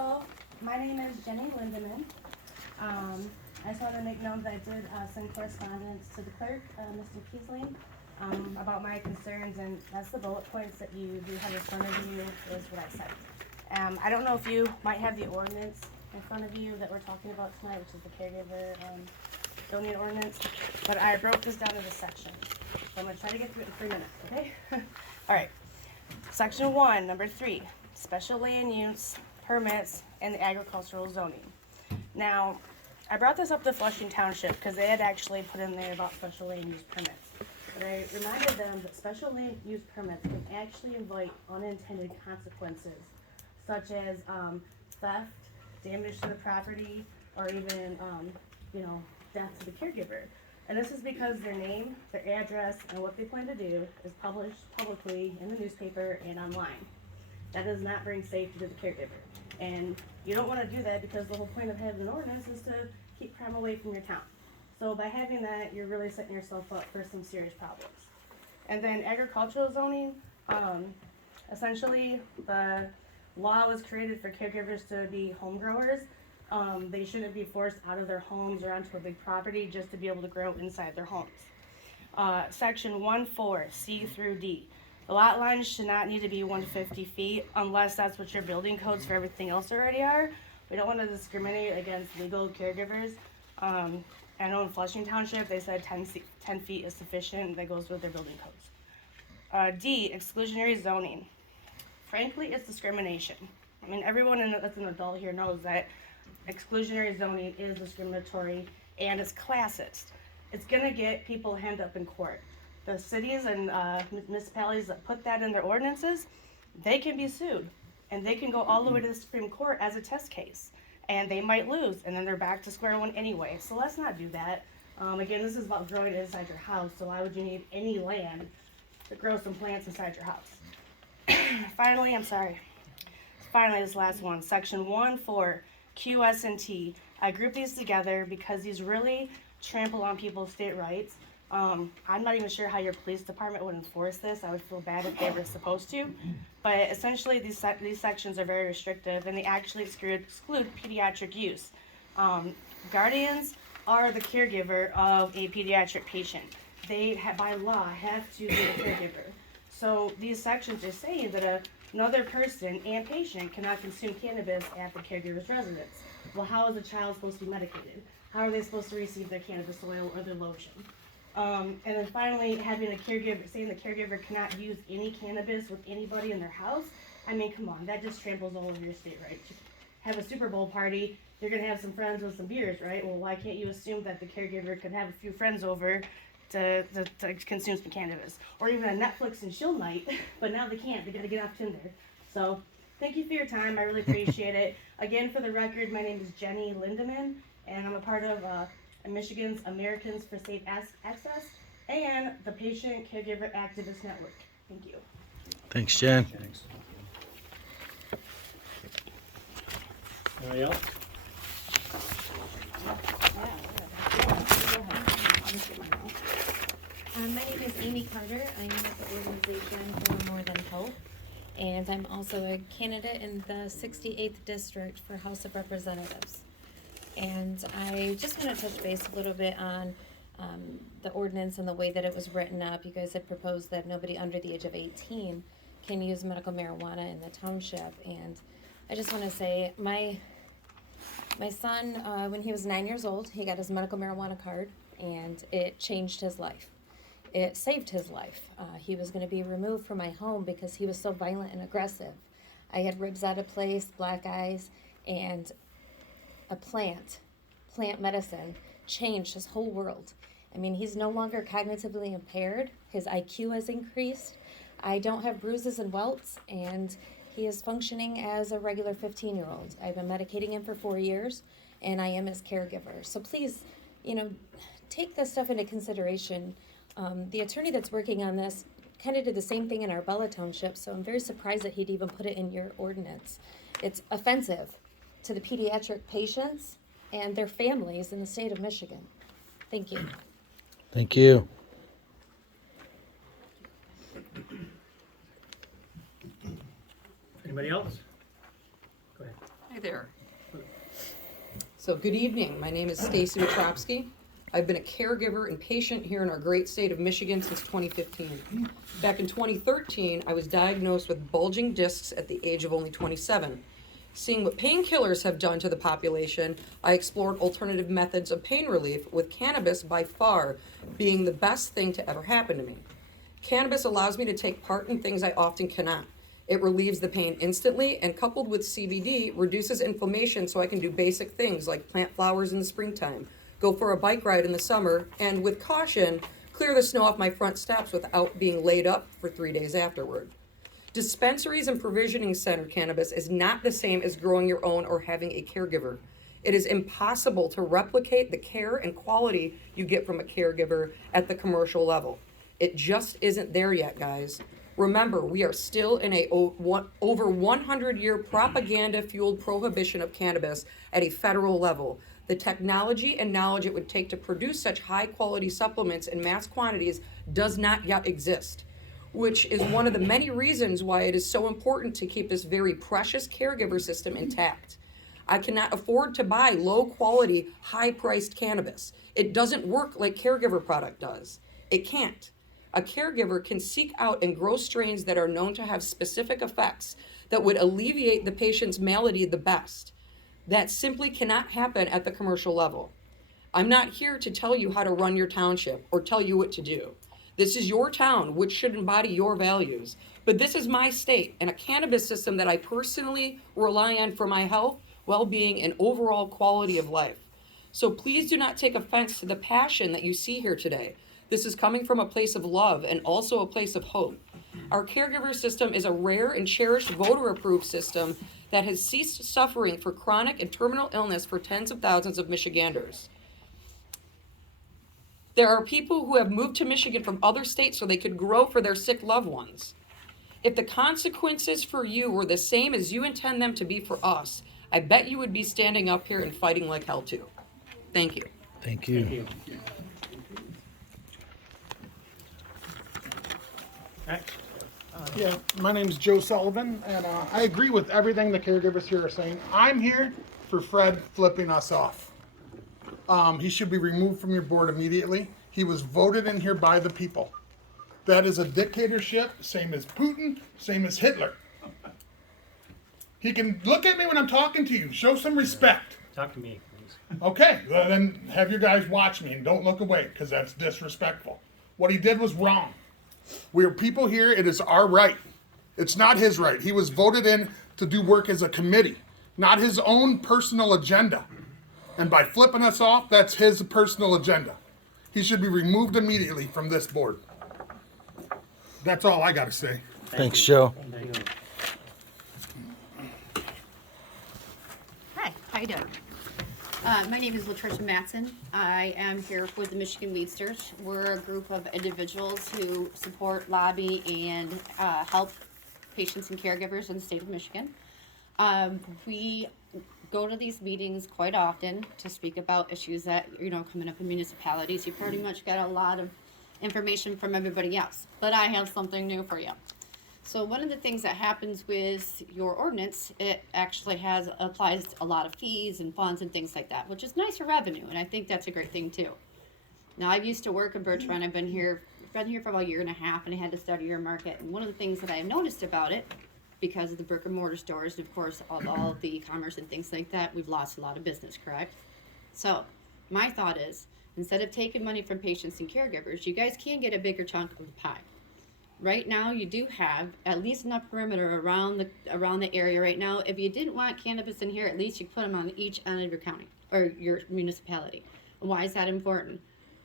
Hello, my name is Jenny Lindemann. I just want to make known that I did send correspondence to the clerk, Mr. Kiesling, about my concerns, and that's the bullet points that you do have in front of you is what I said. I don't know if you might have the ordinance in front of you that we're talking about tonight, which is the caregiver zoning ordinance, but I broke this down into sections. So I'm going to try to get through it in 3 minutes, okay? All right. Section 1, number 3, special land use permits and the agricultural zoning. Now, I brought this up to Flushing Township because they had actually put in there about special land use permits. But I reminded them that special land use permits can actually invite unintended consequences, such as theft, damage to the property, or even, death to the caregiver. And this is because their name, their address, and what they plan to do is published publicly in the newspaper and online. That does not bring safety to the caregiver. And you don't want to do that because the whole point of having an ordinance is to keep crime away from your town. So by having that, you're really setting yourself up for some serious problems. And then agricultural zoning, essentially the law was created for caregivers to be home growers. They shouldn't be forced out of their homes or onto a big property just to be able to grow inside their homes. Section 1.4, C through D. The lot lines should not need to be 150 feet unless that's what your building codes for everything else already are. We don't want to discriminate against legal caregivers. I know in Flushing Township they said 10 feet is sufficient. That goes with their building codes. D, exclusionary zoning. Frankly, it's discrimination. I mean, everyone that's an adult here knows that exclusionary zoning is discriminatory and it's classist. It's gonna get people hemmed up in court. The cities and municipalities that put that in their ordinances, they can be sued and they can go all the way to the Supreme Court as a test case and they might lose and then they're back to square one anyway. So let's not do that. Again, this is about growing inside your house, so why would you need any land to grow some plants inside your house? Finally, this last one, section 1.4, QS&T. I group these together because these really trample on people's state rights. I'm not even sure how your police department would enforce this. I would feel bad if they were supposed to. But essentially, these sections are very restrictive, and they actually exclude pediatric use. Guardians are the caregiver of a pediatric patient. They, by law, have to be a caregiver. So these sections are saying that another person and patient cannot consume cannabis at the caregiver's residence. Well, how is a child supposed to be medicated? How are they supposed to receive their cannabis oil or their lotion? And then finally, having a caregiver, saying the caregiver cannot use any cannabis with anybody in their house. I mean, come on, that just tramples all over your state rights. You have a Super Bowl party, you're gonna have some friends with some beers, right? Well, why can't you assume that the caregiver could have a few friends over to consume some cannabis? Or even a Netflix and chill night, but now they can't, they gotta get off Tinder. So, thank you for your time, I really appreciate it. Again, for the record, my name is Jenny Lindemann, and I'm a part of Michigan's Americans for Safe Access and the Patient Caregiver Activist Network. Thank you. Thanks, Jen. Thanks. Anybody else? My name is Amy Carter. I'm with the organization for More Than Hope, and I'm also a candidate in the 68th District for House of Representatives. And I just want to touch base a little bit on the ordinance and the way that it was written up. You guys had proposed that nobody under the age of 18 can use medical marijuana in the township. And I just want to say, my son, when he was 9 years old, he got his medical marijuana card, and it changed his life. It saved his life. He was going to be removed from my home because he was so violent and aggressive. I had ribs out of place, black eyes, and a plant medicine changed his whole world. I mean, he's no longer cognitively impaired. His IQ has increased. I don't have bruises and welts, and he is functioning as a regular 15-year-old. I've been medicating him for 4 years, and I am his caregiver. So please, take this stuff into consideration. The attorney that's working on this kind of did the same thing in Arbella Township, so I'm very surprised that he'd even put it in your ordinance. It's offensive to the pediatric patients and their families in the state of Michigan. Thank you. Thank you. Anybody else? Go ahead. Hi, there. So good evening. My name is Stacy Wachowski. I've been a caregiver and patient here in our great state of Michigan since 2015. Back in 2013, I was diagnosed with bulging discs at the age of only 27. Seeing what painkillers have done to the population, I explored alternative methods of pain relief, with cannabis by far being the best thing to ever happen to me. Cannabis allows me to take part in things I often cannot. It relieves the pain instantly, and coupled with CBD, reduces inflammation so I can do basic things like plant flowers in the springtime, go for a bike ride in the summer, and with caution, clear the snow off my front steps without being laid up for 3 days afterward. Dispensaries and provisioning center cannabis is not the same as growing your own or having a caregiver. It is impossible to replicate the care and quality you get from a caregiver at the commercial level. It just isn't there yet, guys. Remember, we are still in a over 100-year propaganda-fueled prohibition of cannabis at a federal level. The technology and knowledge it would take to produce such high-quality supplements in mass quantities does not yet exist, which is one of the many reasons why it is so important to keep this very precious caregiver system intact. I cannot afford to buy low-quality, high-priced cannabis. It doesn't work like caregiver product does. It can't. A caregiver can seek out and grow strains that are known to have specific effects that would alleviate the patient's malady the best. That simply cannot happen at the commercial level. I'm not here to tell you how to run your township or tell you what to do. This is your town, which should embody your values. But this is my state and a cannabis system that I personally rely on for my health, well-being, and overall quality of life. So please do not take offense to the passion that you see here today. This is coming from a place of love and also a place of hope. Our caregiver system is a rare and cherished voter-approved system that has ceased suffering for chronic and terminal illness for tens of thousands of Michiganders. There are people who have moved to Michigan from other states so they could grow for their sick loved ones. If the consequences for you were the same as you intend them to be for us, I bet you would be standing up here and fighting like hell too. Thank you. Thank you. Thank you. Okay. Yeah, my name is Joe Sullivan, and I agree with everything the caregivers here are saying. I'm here for Fred flipping us off. He should be removed from your board immediately. He was voted in here by the people. That is a dictatorship, same as Putin, same as Hitler. He can look at me when I'm talking to you. Show some respect. Talk to me, please. Okay, well, then have your guys watch me and don't look away, because that's disrespectful. What he did was wrong. We are people here. It is our right. It's not his right. He was voted in to do work as a committee, not his own personal agenda. And by flipping us off, that's his personal agenda. He should be removed immediately from this board. That's all I got to say. Thanks, Joe. Thank you. Hi, how you doing? My name is Latricia Matson. I am here for the Michigan Lead Search. We're a group of individuals who support, lobby, and help patients and caregivers in the state of Michigan. We go to these meetings quite often to speak about issues that, coming up in municipalities. You pretty much get a lot of information from everybody else, but I have something new for you. So one of the things that happens with your ordinance, it actually applies a lot of fees and funds and things like that, which is nice for revenue, and I think that's a great thing too. Now, I used to work in Birch Run. I've been here for about a year and a half, and I had to study your market. And one of the things that I have noticed about it, because of the brick and mortar stores, and of course all the e-commerce and things like that, we've lost a lot of business, correct? So my thought is, instead of taking money from patients and caregivers, you guys can get a bigger chunk of the pie. Right now, you do have at least enough perimeter around the area right now. If you didn't want cannabis in here, at least you could put them on each end of your county or your municipality. And why is that important?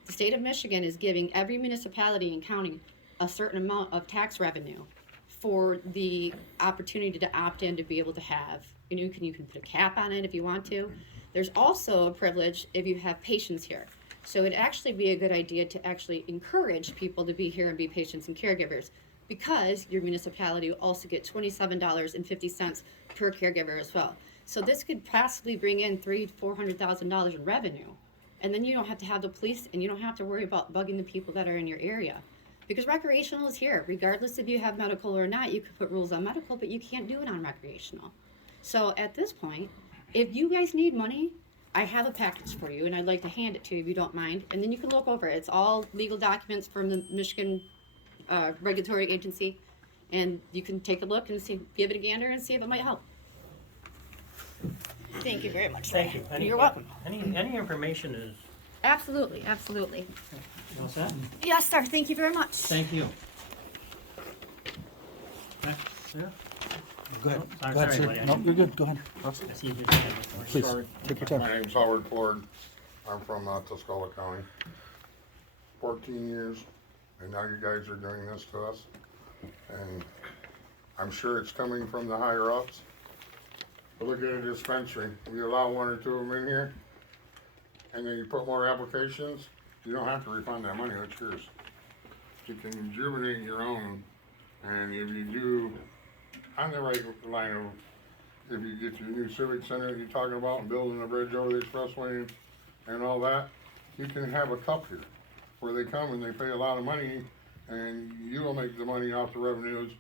The state of Michigan is giving every municipality and county a certain amount of tax revenue for the opportunity to opt in to be able to have. You can put a cap on it if you want to. There's also a privilege if you have patients here. So it'd actually be a good idea to actually encourage people to be here and be patients and caregivers, because your municipality will also get $27.50 per caregiver as well. So this could possibly bring in $300,000 to $400,000 in revenue. And then you don't have to have the police, and you don't have to worry about bugging the people that are in your area. Because recreational is here. Regardless if you have medical or not, you could put rules on medical, but you can't do it on recreational. So at this point, if you guys need money, I have a package for you, and I'd like to hand it to you if you don't mind, and then you can look over it. It's all legal documents from the Michigan regulatory agency, and you can take a look and see, give it a gander and see if it might help. Thank you very much. Thank you. You're welcome. Any information is, Absolutely, absolutely. you all set? Yes, sir. Thank you very much. Thank you. Okay, Sarah? Go ahead. I'm Go ahead, sorry, sir. buddy, I No, didn't- you're good. Go ahead. I see you did that. Please, Sorry. take your time. My name's Howard Ford. I'm from Tuscola County. 14 years, and now you guys are doing this to us. And I'm sure it's coming from the higher ups. But look at a dispensary. We allow one or two of them in here, and then you put more applications. You don't have to refund that money. That's yours. You can rejuvenate your own, and if you do, on the right line of, if you get your new civic center that you're talking about and building a bridge over the expressway and all that, you can have a cup here where they come and they pay a lot of money, and you will make the money off the revenues,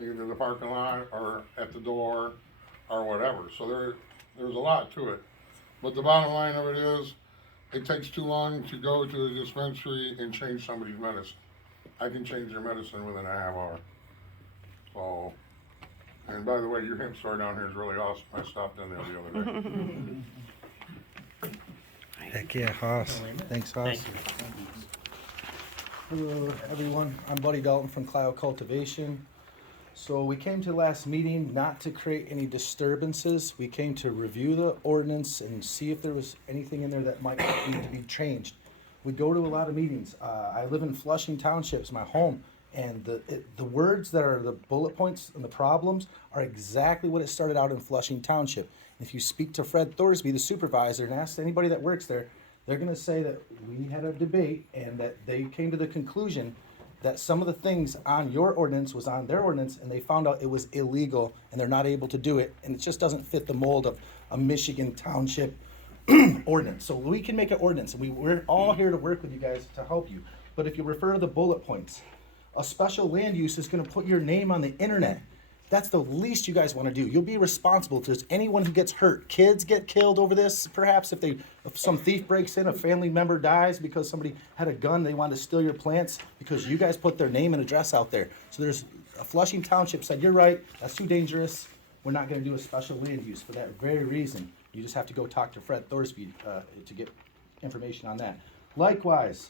either the parking lot or at the door or whatever. So there's a lot to it. But the bottom line of it is, it takes too long to go to a dispensary and change somebody's medicine. I can change your medicine within a half hour. So, and by the way, your hemp store down here is really awesome. I stopped in there the other day. Heck yeah, Haas. Thanks, Haas. Thank you. Hello, everyone. I'm Buddy Dalton from Clio Cultivation. So we came to the last meeting not to create any disturbances. We came to review the ordinance and see if there was anything in there that might need to be changed. We go to a lot of meetings. I live in Flushing Township, it's my home, and the words that are the bullet points and the problems are exactly what it started out in Flushing Township. If you speak to Fred Thorsby, the supervisor, and ask anybody that works there, they're gonna say that we had a debate and that they came to the conclusion that some of the things on your ordinance was on their ordinance, and they found out it was illegal and they're not able to do it, and it just doesn't fit the mold of a Michigan Township ordinance. So we can make an ordinance, and we're all here to work with you guys to help you. But if you refer to the bullet points, a special land use is gonna put your name on the internet. That's the least you guys want to do. You'll be responsible if there's anyone who gets hurt. Kids get killed over this, perhaps if some thief breaks in, a family member dies because somebody had a gun, they wanted to steal your plants because you guys put their name and address out there. So there's a Flushing Township said, you're right, that's too dangerous. We're not going to do a special land use for that very reason. You just have to go talk to Fred Thorsby to get information on that. Likewise,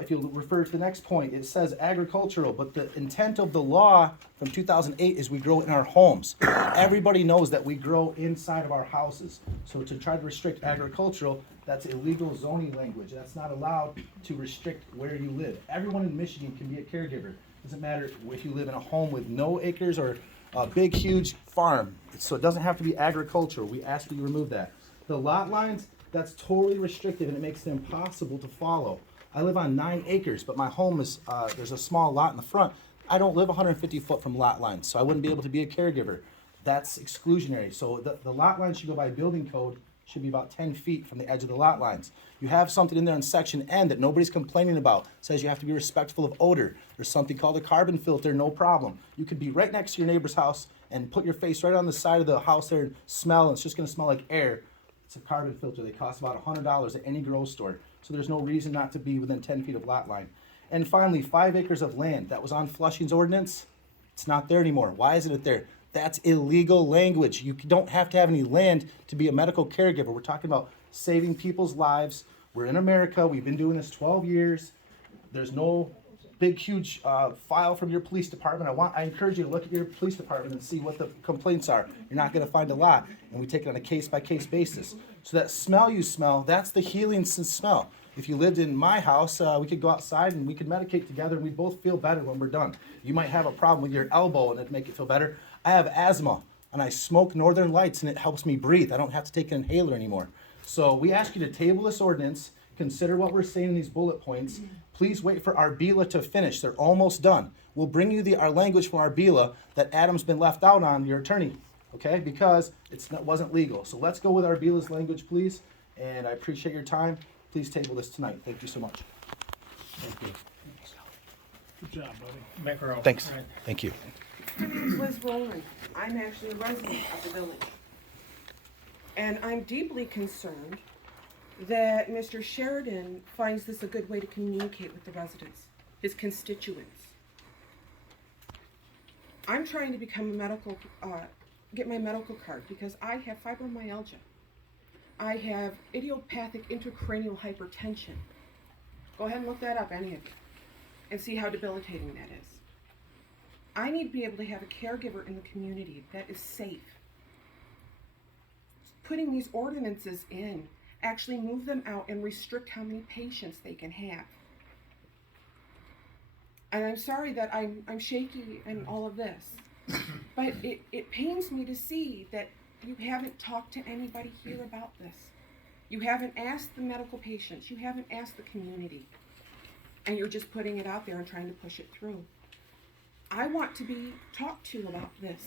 if you refer to the next point, it says agricultural, but the intent of the law from 2008 is we grow in our homes. Everybody knows that we grow inside of our houses. So to try to restrict agricultural, that's illegal zoning language. That's not allowed to restrict where you live. Everyone in Michigan can be a caregiver. Doesn't matter if you live in a home with no acres or a big, huge farm. So it doesn't have to be agricultural. We ask you to remove that. The lot lines, that's totally restrictive and it makes it impossible to follow. I live on 9 acres, but my home is, there's a small lot in the front. I don't live 150 foot from lot lines, so I wouldn't be able to be a caregiver. That's exclusionary. So the lot line should go by building code, should be about 10 feet from the edge of the lot lines. You have something in there in section N that nobody's complaining about. It says you have to be respectful of odor. There's something called a carbon filter, no problem. You could be right next to your neighbor's house and put your face right on the side of the house there and smell, and it's just gonna smell like air. It's a carbon filter. They cost about $100 at any grocery store. So there's no reason not to be within 10 feet of lot line. And finally, 5 acres of land. That was on Flushing's ordinance. It's not there anymore. Why isn't it there? That's illegal language. You don't have to have any land to be a medical caregiver. We're talking about saving people's lives. We're in America. We've been doing this 12 years. There's no big, huge file from your police department. I encourage you to look at your police department and see what the complaints are. You're not going to find a lot, and we take it on a case-by-case basis. So that smell you smell, that's the healing smell. If you lived in my house, we could go outside and we could medicate together, and we both feel better when we're done. You might have a problem with your elbow, and it'd make it feel better. I have asthma, and I smoke Northern Lights, and it helps me breathe. I don't have to take an inhaler anymore. So we ask you to table this ordinance, consider what we're saying in these bullet points. Please wait for Arbela to finish. They're almost done. We'll bring you our language from Arbela that Adam's been left out on, your attorney, okay? Because it wasn't legal. So let's go with Arbela's language, please. And I appreciate your time. Please table this tonight. Thank you so much. Thank you. Good job, buddy. Back row. Thanks. All right. Thank you. My name is Liz Rowland. I'm actually a resident of the village. And I'm deeply concerned that Mr. Sheridan finds this a good way to communicate with the residents, his constituents. I'm trying to become a medical, get my medical card because I have fibromyalgia. I have idiopathic intracranial hypertension. Go ahead and look that up, any of you, and see how debilitating that is. I need to be able to have a caregiver in the community that is safe. Putting these ordinances in, actually move them out and restrict how many patients they can have. And I'm sorry that I'm shaky and all of this, but it pains me to see that you haven't talked to anybody here about this. You haven't asked the medical patients, you haven't asked the community, and you're just putting it out there and trying to push it through. I want to be talked to about this.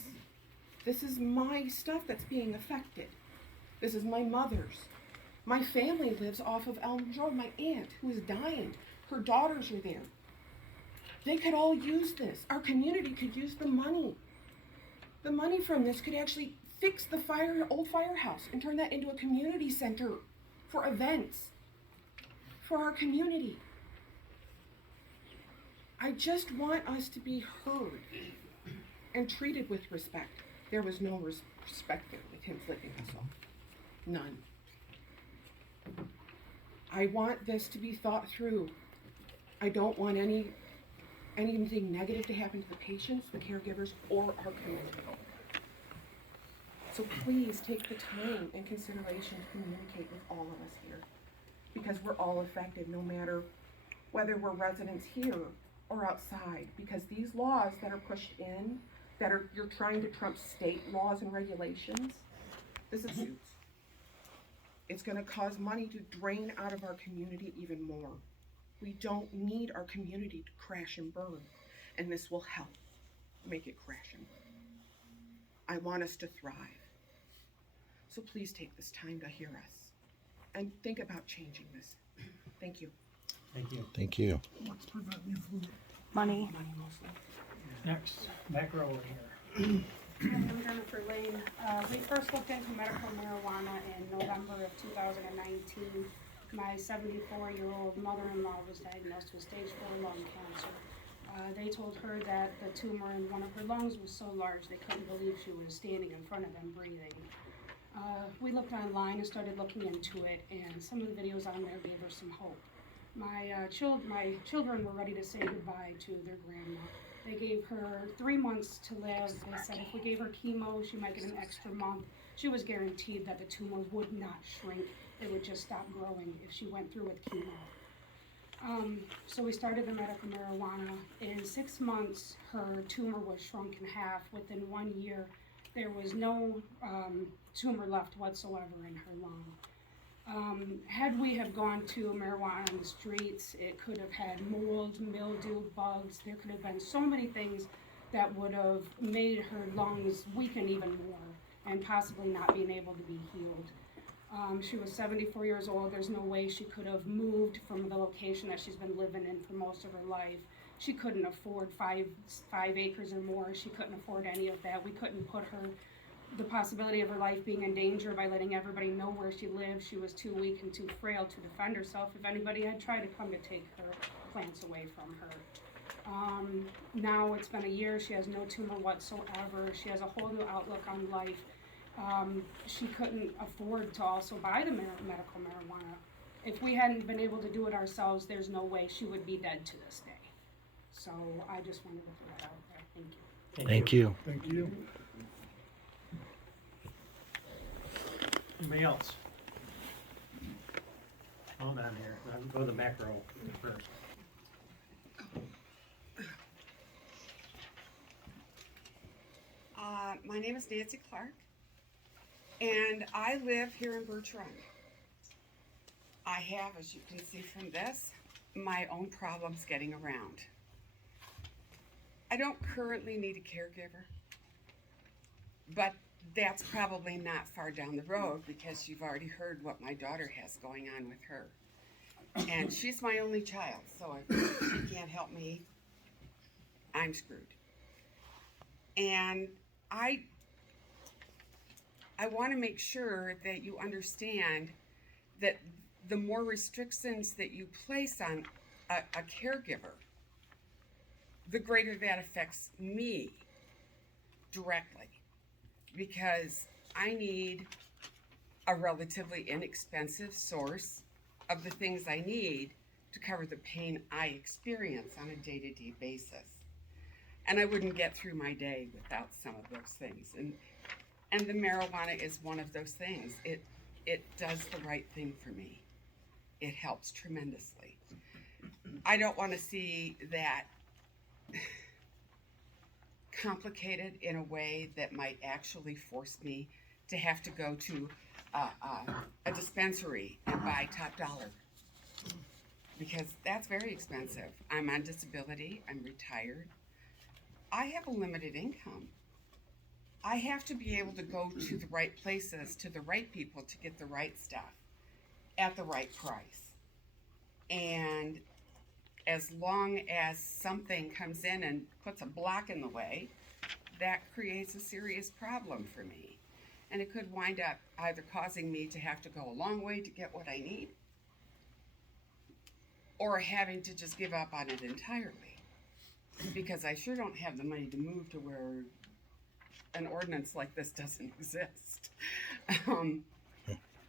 This is my stuff that's being affected. This is my mother's. My family lives off of Elm Road. My aunt, who is dying, her daughters are there. They could all use this. Our community could use the money. The money from this could actually fix the old firehouse and turn that into a community center for events for our community. I just want us to be heard and treated with respect. There was no respect there with him flipping us off. None. I want this to be thought through. I don't want anything negative to happen to the patients, the caregivers, or our community. So please take the time and consideration to communicate with all of us here, because we're all affected, no matter whether we're residents here or outside, because these laws that are pushed in, you're trying to trump state laws and regulations, this is huge. It's gonna cause money to drain out of our community even more. We don't need our community to crash and burn, and this will help make it crash and burn. I want us to thrive. So please take this time to hear us and think about changing this. Thank you. Thank you. Thank you. What's preventing you from Money. Money mostly. Next, back row over here. I'm Jennifer Lane. We first looked into medical marijuana in November of 2019. My 74-year-old mother-in-law was diagnosed with stage 4 lung cancer. They told her that the tumor in one of her lungs was so large they couldn't believe she was standing in front of them breathing. We looked online and started looking into it, and some of the videos on there gave her some hope. My children were ready to say goodbye to their grandma. They gave her 3 months to live. They said if we gave her chemo, she might get an extra month. She was guaranteed that the tumor would not shrink. It would just stop growing if she went through with chemo. So we started the medical marijuana. In 6 months, her tumor was shrunk in half. Within 1 year, there was no tumor left whatsoever in her lung. Had we have gone to marijuana on the streets, it could have had mold, mildew, bugs. There could have been so many things that would have made her lungs weaken even more and possibly not being able to be healed. She was 74 years old. There's no way she could have moved from the location that she's been living in for most of her life. She couldn't afford five acres or more. She couldn't afford any of that. We couldn't put her, the possibility of her life being in danger by letting everybody know where she lived. She was too weak and too frail to defend herself if anybody had tried to come to take her plants away from her. Now it's been a year. She has no tumor whatsoever. She has a whole new outlook on life. She couldn't afford to also buy the medical marijuana. If we hadn't been able to do it ourselves, there's no way she would be dead to this day. So I just wanted to put that out there. Thank you. Thank you. Thank you. Anybody else? Hold on here. I'll go to the back row first. My name is Nancy Clark, and I live here in Birch Run. I have, as you can see from this, my own problems getting around. I don't currently need a caregiver, but that's probably not far down the road because you've already heard what my daughter has going on with her. And she's my only child, so if she can't help me, I'm screwed. And I want to make sure that you understand that the more restrictions that you place on a caregiver, the greater that affects me directly, because I need a relatively inexpensive source of the things I need to cover the pain I experience on a day-to-day basis. And I wouldn't get through my day without some of those things. And the marijuana is one of those things. It does the right thing for me. It helps tremendously. I don't want to see that complicated in a way that might actually force me to have to go to a dispensary and buy top dollar, because that's very expensive. I'm on disability, I'm retired. I have a limited income. I have to be able to go to the right places, to the right people to get the right stuff at the right price. And as long as something comes in and puts a block in the way, that creates a serious problem for me. And it could wind up either causing me to have to go a long way to get what I need, or having to just give up on it entirely. Because I sure don't have the money to move to where an ordinance like this doesn't exist.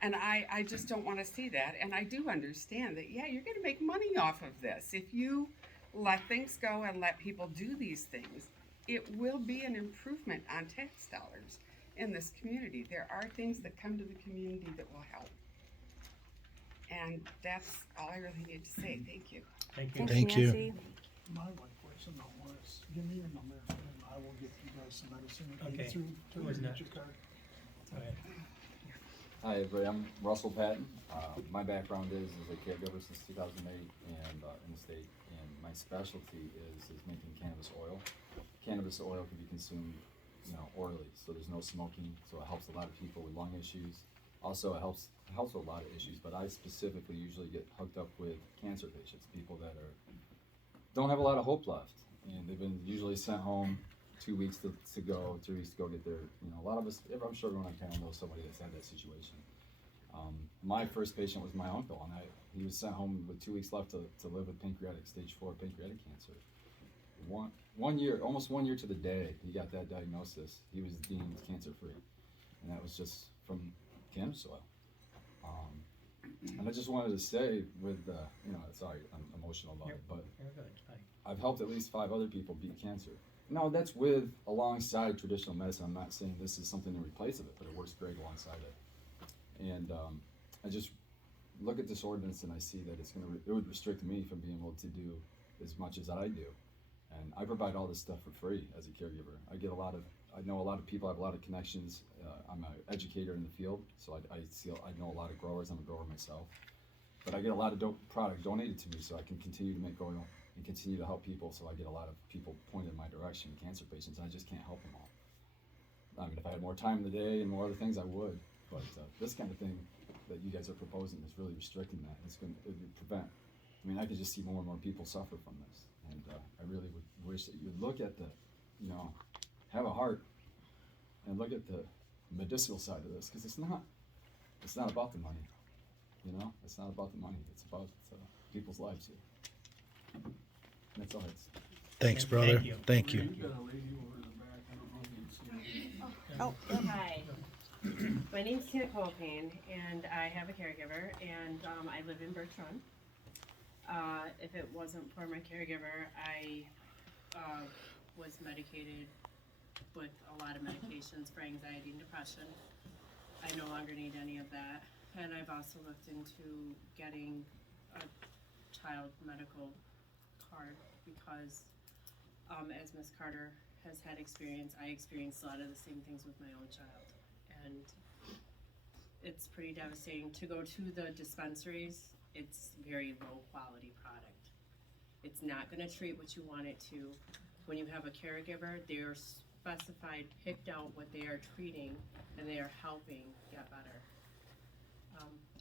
And I just don't want to see that. And I do understand that, yeah, you're going to make money off of this. If you let things go and let people do these things, it will be an improvement on tax dollars in this community. There are things that come to the community that will help. And that's all I really need to say. Thank you. Thank you. Thank you. Nancy. My one question though was, give me your number and I will get you guys some medicine. Okay. Through to Who is get that? your card. Go ahead. Hi, everybody. I'm Russell Patton. My background is a caregiver since 2008 and in the state. And my specialty is making cannabis oil. Cannabis oil can be consumed, orally, so there's no smoking. So it helps a lot of people with lung issues. Also, it helps with a lot of issues. But I specifically usually get hooked up with cancer patients, people that don't have a lot of hope left, and they've been usually sent home 2 weeks to go, 3 weeks to go get their, a lot of us, I'm sure everyone on panel knows somebody that's had that situation. My first patient was my uncle, and he was sent home with 2 weeks left to live with stage 4 pancreatic cancer. Almost 1 year to the day, he got that diagnosis. He was deemed cancer-free, and that was just from cannabis oil. And I just wanted to say sorry, I'm emotional about it, but You're good. Fine. I've helped at least 5 other people beat cancer. No, that's alongside traditional medicine. I'm not saying this is something in replace of it, but it works great alongside it. And I just look at this ordinance and I see that it would restrict me from being able to do as much as I do. And I provide all this stuff for free as a caregiver. I know a lot of people, I have a lot of connections. I'm an educator in the field, so I know a lot of growers. I'm a grower myself. But I get a lot of product donated to me so I can continue to make oil and continue to help people, so I get a lot of people pointed in my direction, cancer patients, and I just can't help them all. I mean, if I had more time in the day and more other things, I would. But this kind of thing that you guys are proposing is really restricting that. It would prevent. I mean, I could just see more and more people suffer from this. And I really would wish that you would look at have a heart and look at the medicinal side of this, because it's not about the money. It's not about the money. It's about people's lives here. And that's all it's. Thanks, Thank brother. you. Thank you. You've got a lady over in the back. I don't know if you can see her. Hi, my name's Tina Colpane, and I have a caregiver, and I live in Birch Run. If it wasn't for my caregiver, I was medicated with a lot of medications for anxiety and depression. I no longer need any of that, and I've also looked into getting a child medical card because, as Ms. Carter has had experience, I experienced a lot of the same things with my own child, and it's pretty devastating to go to the dispensaries. It's very low quality product. It's not going to treat what you want it to. When you have a caregiver, they're specified, picked out what they are treating, and they are helping get better.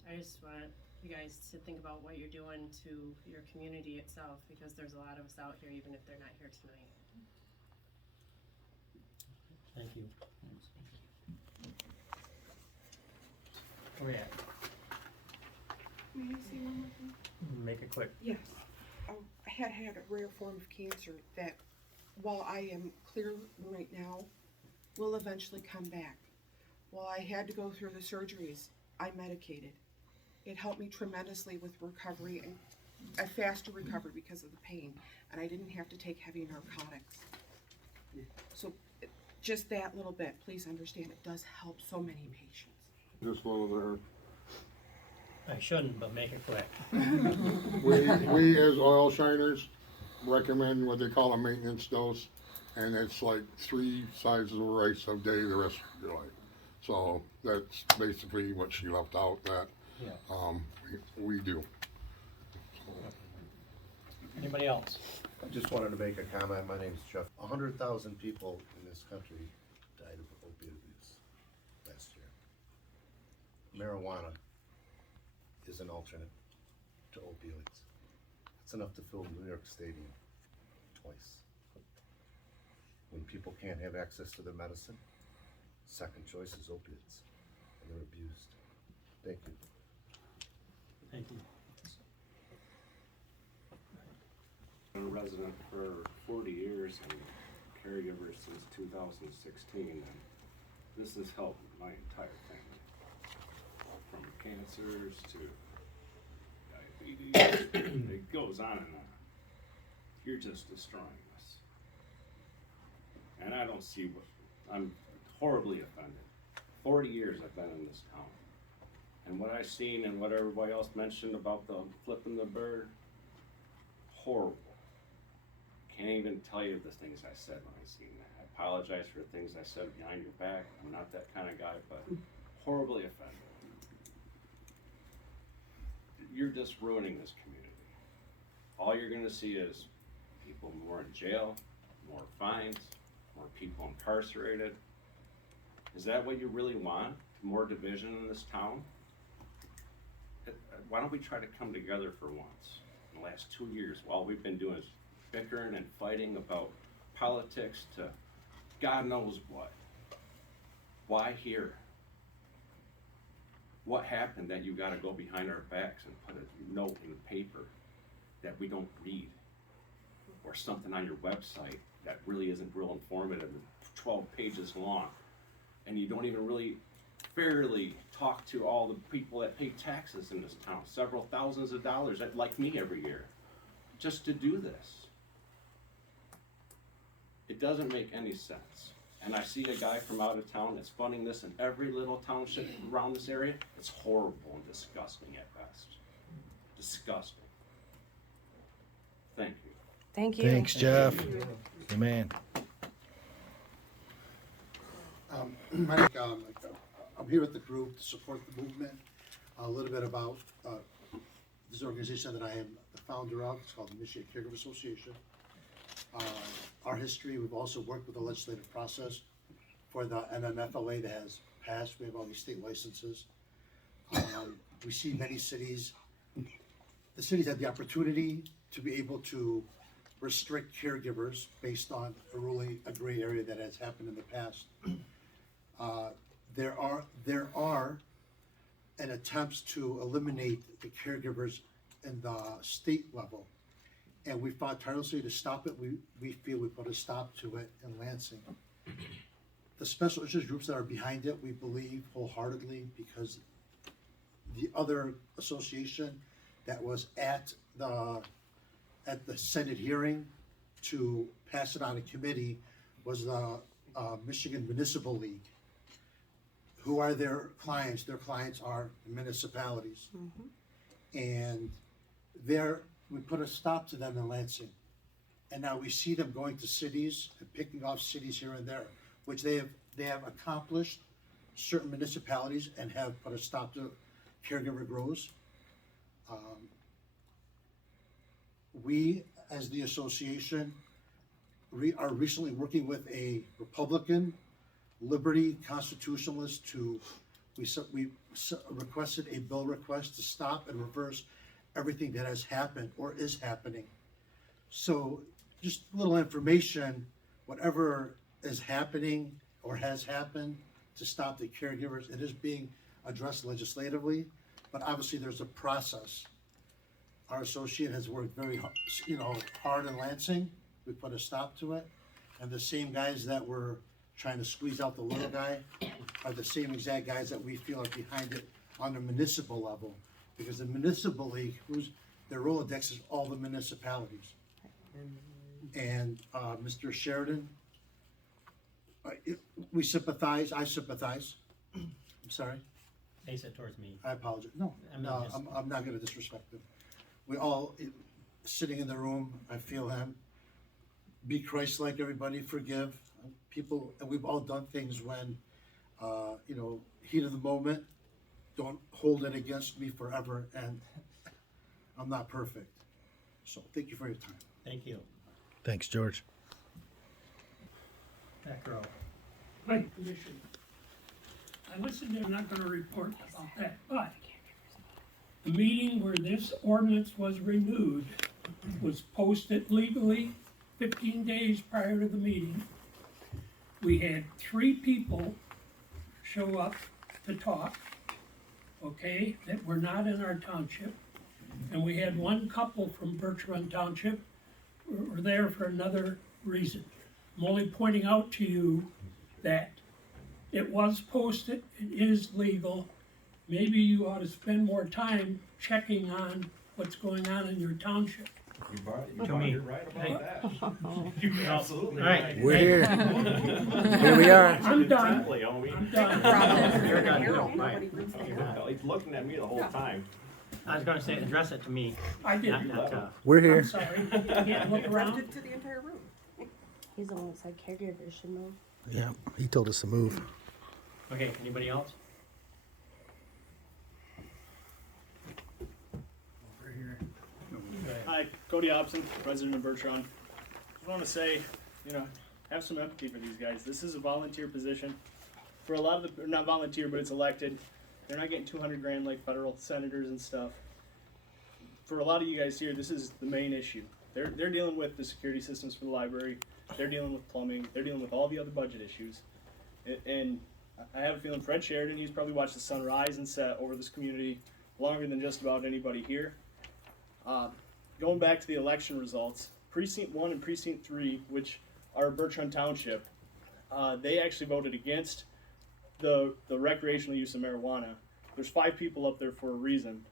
I just want you guys to think about what you're doing to your community itself, because there's a lot of us out here, even if they're not here tonight. Thank you. Where you at? May I say one more thing? Make it quick. Yes. I had a rare form of cancer that, while I am clear right now, will eventually come back. While I had to go through the surgeries, I medicated. It helped me tremendously with recovery and a faster recovery because of the pain, and I didn't have to take heavy narcotics. So just that little bit, please understand, it does help so many patients. Just over I shouldn't, but make it quick. there. We as oil shiners recommend what they call a maintenance dose, and it's like 3 sizes of rice a day the rest of your life. So that's basically what she left out that Yeah. we do. Anybody else? I just wanted to make a comment. My name's Jeff. 100,000 people in this country died of opioid abuse last year. Marijuana is an alternate to opioids. It's enough to fill New York Stadium twice. When people can't have access to their medicine, second choice is opiates, and they're abused. Thank you. Thank you. Been a resident for 40 years and caregiver since 2016, and this has helped my entire family. From cancers to diabetes, it goes on and on. You're just destroying us. And I don't see what, I'm horribly offended. 40 years I've been in this town. And what I've seen and what everybody else mentioned about the flipping the bird, horrible. Can't even tell you the things I said when I seen that. I apologize for the things I said behind your back. I'm not that kind of guy, but horribly offended. You're just ruining this community. All you're gonna see is people more in jail, more fines, more people incarcerated. Is that what you really want? More division in this town? Why don't we try to come together for once? In the last 2 years, all we've been doing is bickering and fighting about politics to God knows what. Why here? What happened that you gotta go behind our backs and put a note in the paper that we don't read? Or something on your website that really isn't real informative, 12 pages long, and you don't even really fairly talk to all the people that pay taxes in this town, several thousands of dollars, like me every year, just to do this. It doesn't make any sense. And I see a guy from out of town that's funding this in every little township around this area. It's horrible and disgusting at best. Disgusting. Thank you. Thank you. Thanks, Jeff. Amen. I'm here with the group to support the movement. A little bit about this organization that I am the founder of. It's called the Michigan Caregiver Association. Our history, we've also worked with the legislative process for the MMFLA that has passed. We have all these state licenses. We see many cities, the cities have the opportunity to be able to restrict caregivers based on a gray area that has happened in the past. There are an attempts to eliminate the caregivers in the state level. And we fought tirelessly to stop it. We feel we put a stop to it in Lansing. The special interest groups that are behind it, we believe wholeheartedly, because the other association that was at the Senate hearing to pass it on a committee was the Michigan Municipal League. Who are their clients? Their clients are municipalities. And we put a stop to them in Lansing. And now we see them going to cities and picking off cities here and there, which they have accomplished certain municipalities and have put a stop to caregiver grows. We, as the association, are recently working with a Republican Liberty constitutionalist we requested a bill request to stop and reverse everything that has happened or is happening. So just a little information, whatever is happening or has happened to stop the caregivers, it is being addressed legislatively, but obviously there's a process. Our associate has worked very, hard in Lansing. We put a stop to it. And the same guys that were trying to squeeze out the little guy are the same exact guys that we feel are behind it on the municipal level. Because the municipal league, their Rolodex is all the municipalities. And Mr. Sheridan, we sympathize, I sympathize. I'm sorry. Face it towards me. I apologize. No, I'm not just- I'm not gonna disrespect him. We all, sitting in the room, I feel him. Be Christ-like, everybody, forgive people, and we've all done things when, heat of the moment. Don't hold it against me forever, and I'm not perfect. So, thank you for your time. Thank you. Thanks, George. Back row. Planning Commission. I listened, I'm not gonna report about that, but the meeting where this ordinance was renewed was posted legally 15 days prior to the meeting. We had 3 people show up to talk, okay, that were not in our township. And we had 1 couple from Birch Run Township who were there for another reason. I'm only pointing out to you that it was posted, it is legal. Maybe you ought to spend more time checking on what's going on in your township. You're right about that. You're absolutely right. We're here. Here we are. I'm done. I'm done. You're done. Right. He's looking at me the whole time. I was gonna say, address it to me. I did. Not, We're here. I'm sorry. Can't look around. To the entire room. He's the one that said caregivers should know. Yeah, he told us to move. Okay, anybody else? Hi, Cody Hobson, president of Birch Run. Just want to say, have some empathy for these guys. This is a volunteer position. For a lot of not volunteer, but it's elected. They're not getting 200 grand like federal senators and stuff. For a lot of you guys here, this is the main issue. They're dealing with the security systems for the library. They're dealing with plumbing. They're dealing with all the other budget issues. And I have a feeling Fred Sheridan, he's probably watched the sun rise and set over this community longer than just about anybody here. Going back to the election results, Precinct 1 and Precinct 3, which are Birch Run Township, they actually voted against the recreational use of marijuana. There's 5 people up there for a reason.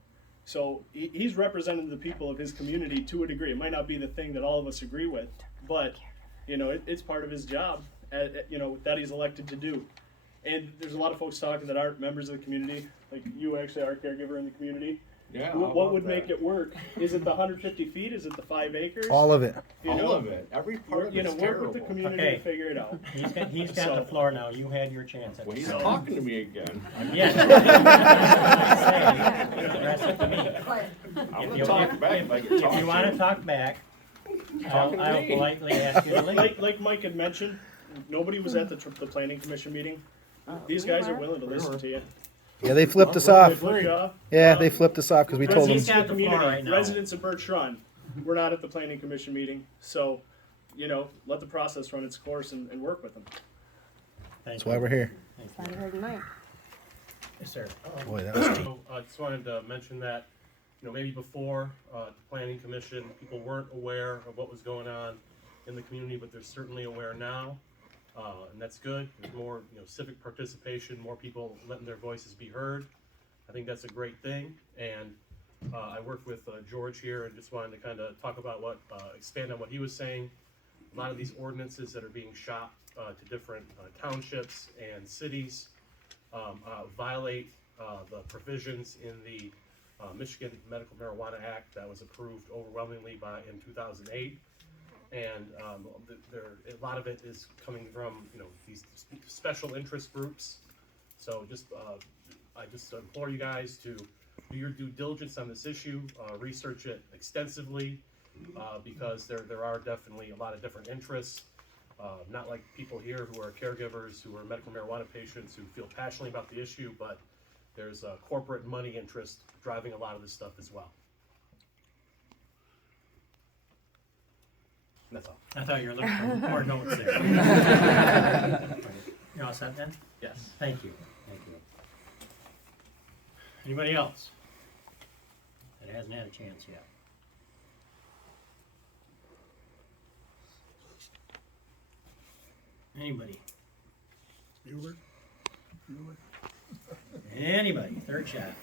So he's representing the people of his community to a degree. It might not be the thing that all of us agree with, but it's part of his job, that he's elected to do. And there's a lot of folks talking that aren't members of the community, like you actually are a caregiver in the community. Yeah. What would make it work? Is it the 150 feet? Is it the 5 acres? All of it. All of it. Every part of it's work terrible. with the community Okay. to figure it out. He's got the floor now. You had your chance. Well, he's talking to me again. Yes. Address it to me. I'm gonna talk back if I get talked If you wanna talk back, I'll politely ask you to leave. Like Mike had mentioned, nobody was at the planning commission meeting. These guys are willing to listen to you. Yeah, they flipped us They off. flipped you off. Yeah, they flipped us off because we told them. Residents of the got the floor community, right now. residents of Birch Run, we're not at the planning commission meeting, so, let the process run its course and work with them. That's why we're here. Glad I heard tonight. Yes, sir. Boy, that was cheap. So, I just wanted to mention that, maybe before the planning commission, people weren't aware of what was going on in the community, but they're certainly aware now, and that's good. There's more, civic participation, more people letting their voices be heard. I think that's a great thing, and I worked with George here and just wanted to kind of talk about expand on what he was saying. A lot of these ordinances that are being shot to different townships and cities violate the provisions in the Michigan Medical Marijuana Act that was approved overwhelmingly in 2008. And a lot of it is coming from these special interest groups. So I just implore you guys to do your due diligence on this issue, research it extensively, because there are definitely a lot of different interests. Not like people here who are caregivers, who are medical marijuana patients, who feel passionately about the issue, but there's a corporate money interest driving a lot of this stuff as well. That's all. I thought you were looking for more notes there. You all set then? Yes. Thank you. Anybody else that hasn't had a chance yet? Anybody? Anybody? Third shot.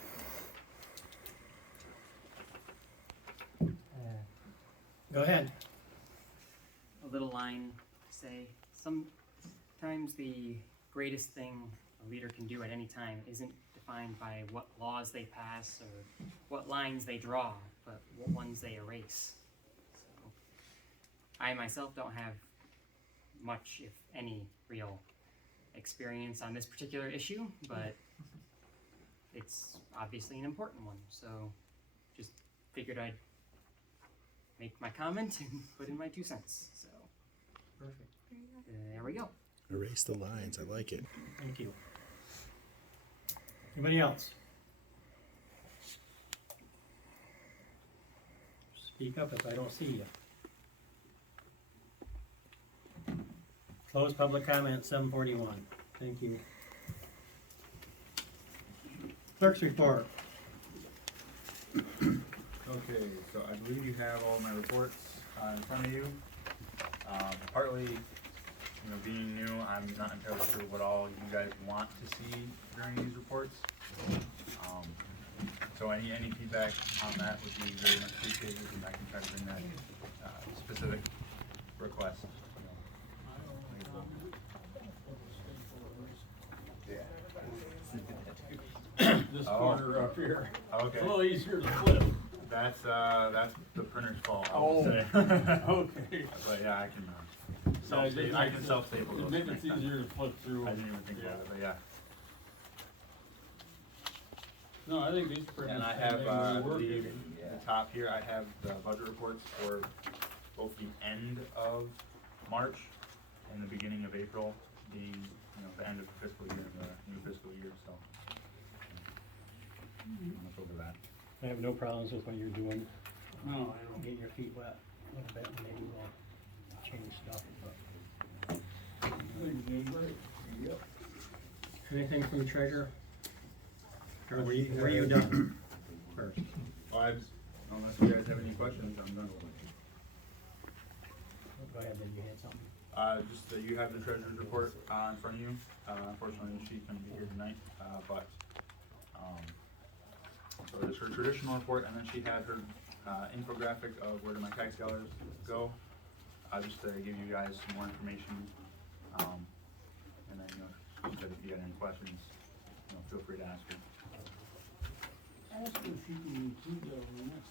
Go ahead. A little line to say, sometimes the greatest thing a leader can do at any time isn't defined by what laws they pass or what lines they draw, but what ones they erase. So, I myself don't have much, if any, real experience on this particular issue, but it's obviously an important one, so just figured I'd make my comment and put in my 2 cents. So, Perfect. There we go. Erase the lines. I like it. Thank you. Anybody else? Speak up if I don't see you. Close public comment, 7:41. Thank you. Clerk's report. Okay, so I believe you have all my reports in front of you. Partly, being new, I'm not entirely sure what all you guys want to see during these reports. So any feedback on that would be very much appreciated, and I can try to bring that specific request. This corner up here. Okay. A little easier to flip. That's the printer's fault, I would say. Okay. But yeah, I can self-staple those. It makes it easier to flip through. I didn't even think about it, but yeah. No, I think these printers. And I have the top here. I have the budget reports for both the end of March and the beginning of April, being the end of the fiscal year and the new fiscal year. So look over that. I have no problems with what you're doing. No, I don't. Get your feet wet a little bit, and maybe we'll change stuff. Yep. Anything from the treasurer? Or were you done first? Well, unless you guys have any questions, I'm done. Go ahead, then you had something. Just that you have the treasurer's report in front of you. Unfortunately, she couldn't be here tonight, but so there's her traditional report, and then she had her infographic of where do my tax dollars go, just to give you guys some more information. And then, she said if you had any questions, feel free to ask her. Ask if you can include that in the next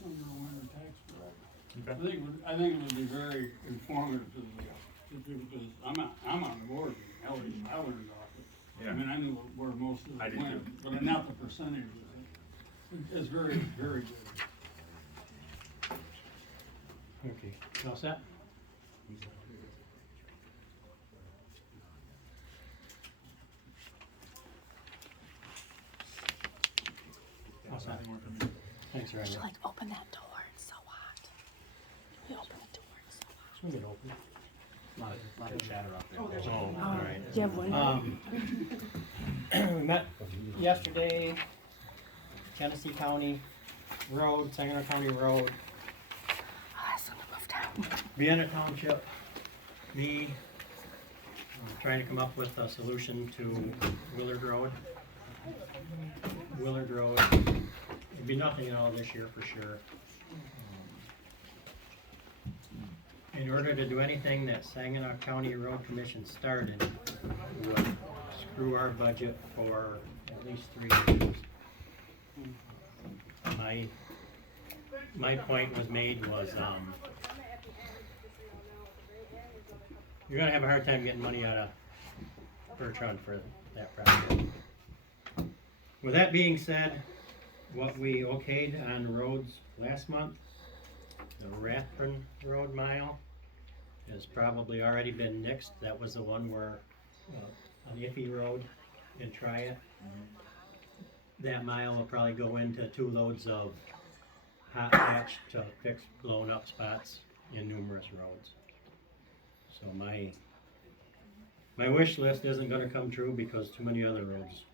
summer or winter tax bracket. Okay. I think it would be very informative to the people, because I'm on the board, I learned off it. Yeah. I mean, I knew where most of I it did went, too. but not the percentages. It's very, very good. Okay, you all set? All set. Thanks, Ryan. Like, open that door, it's so hot. We open the door, it's so hot. Swing it open. Lot of chatter up there. Oh, there's all right. Do you have one? We met yesterday, Genesee County Road, Saginaw County Road, I still move down. Vienna Township, me, trying to come up with a solution to Willard Road. Willard Road, it'd be nothing at all this year for sure. In order to do anything that Saginaw County Road Commission started would screw our budget for at least 3 years. My point was made was, you're gonna have a hard time getting money out of Birch Run for that project. With that being said, what we okayed on roads last month, the Rathburn Road mile has probably already been nixed. That was the one where, on Iffy Road in Triad. That mile will probably go into 2 loads of hot patch to fix blown up spots in numerous roads. So my wish list isn't gonna come true because too many other roads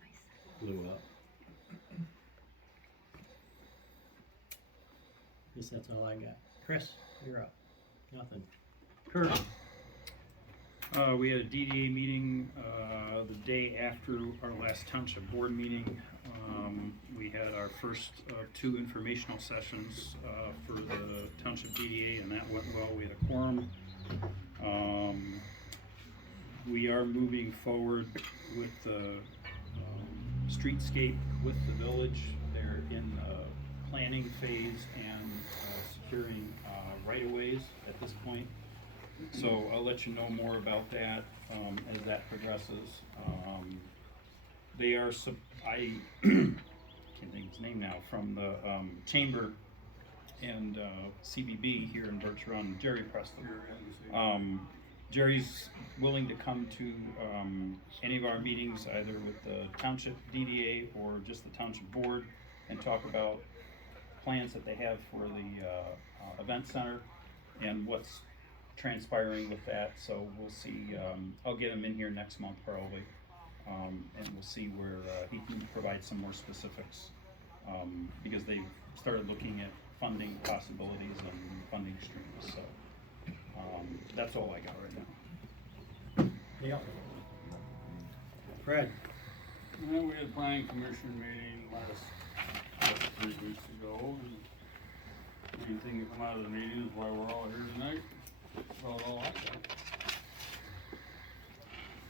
blew up. Guess that's all I got. Chris, you're up. Nothing. Kurt. We had a DDA meeting the day after our last township board meeting. We had our first 2 informational sessions for the township DDA, and that went well. We had a quorum. We are moving forward with the streetscape with the village. They're in the planning phase and securing right-of-ways at this point. So I'll let you know more about that as that progresses. They are, I can't think of his name now, from the Chamber and CBB here in Birch Run, Jerry Preston. Jerry's willing to come to any of our meetings, either with the township DDA or just the township board, and talk about plans that they have for the event center and what's transpiring with that. So we'll see. I'll get him in here next month probably, and we'll see where he can provide some more specifics, because they've started looking at funding possibilities and funding streams. So that's all I got right now. Yeah. Fred. We had a planning commission meeting last 3 weeks ago, and main thing that come out of the meeting is why we're all here tonight. Well, all that stuff.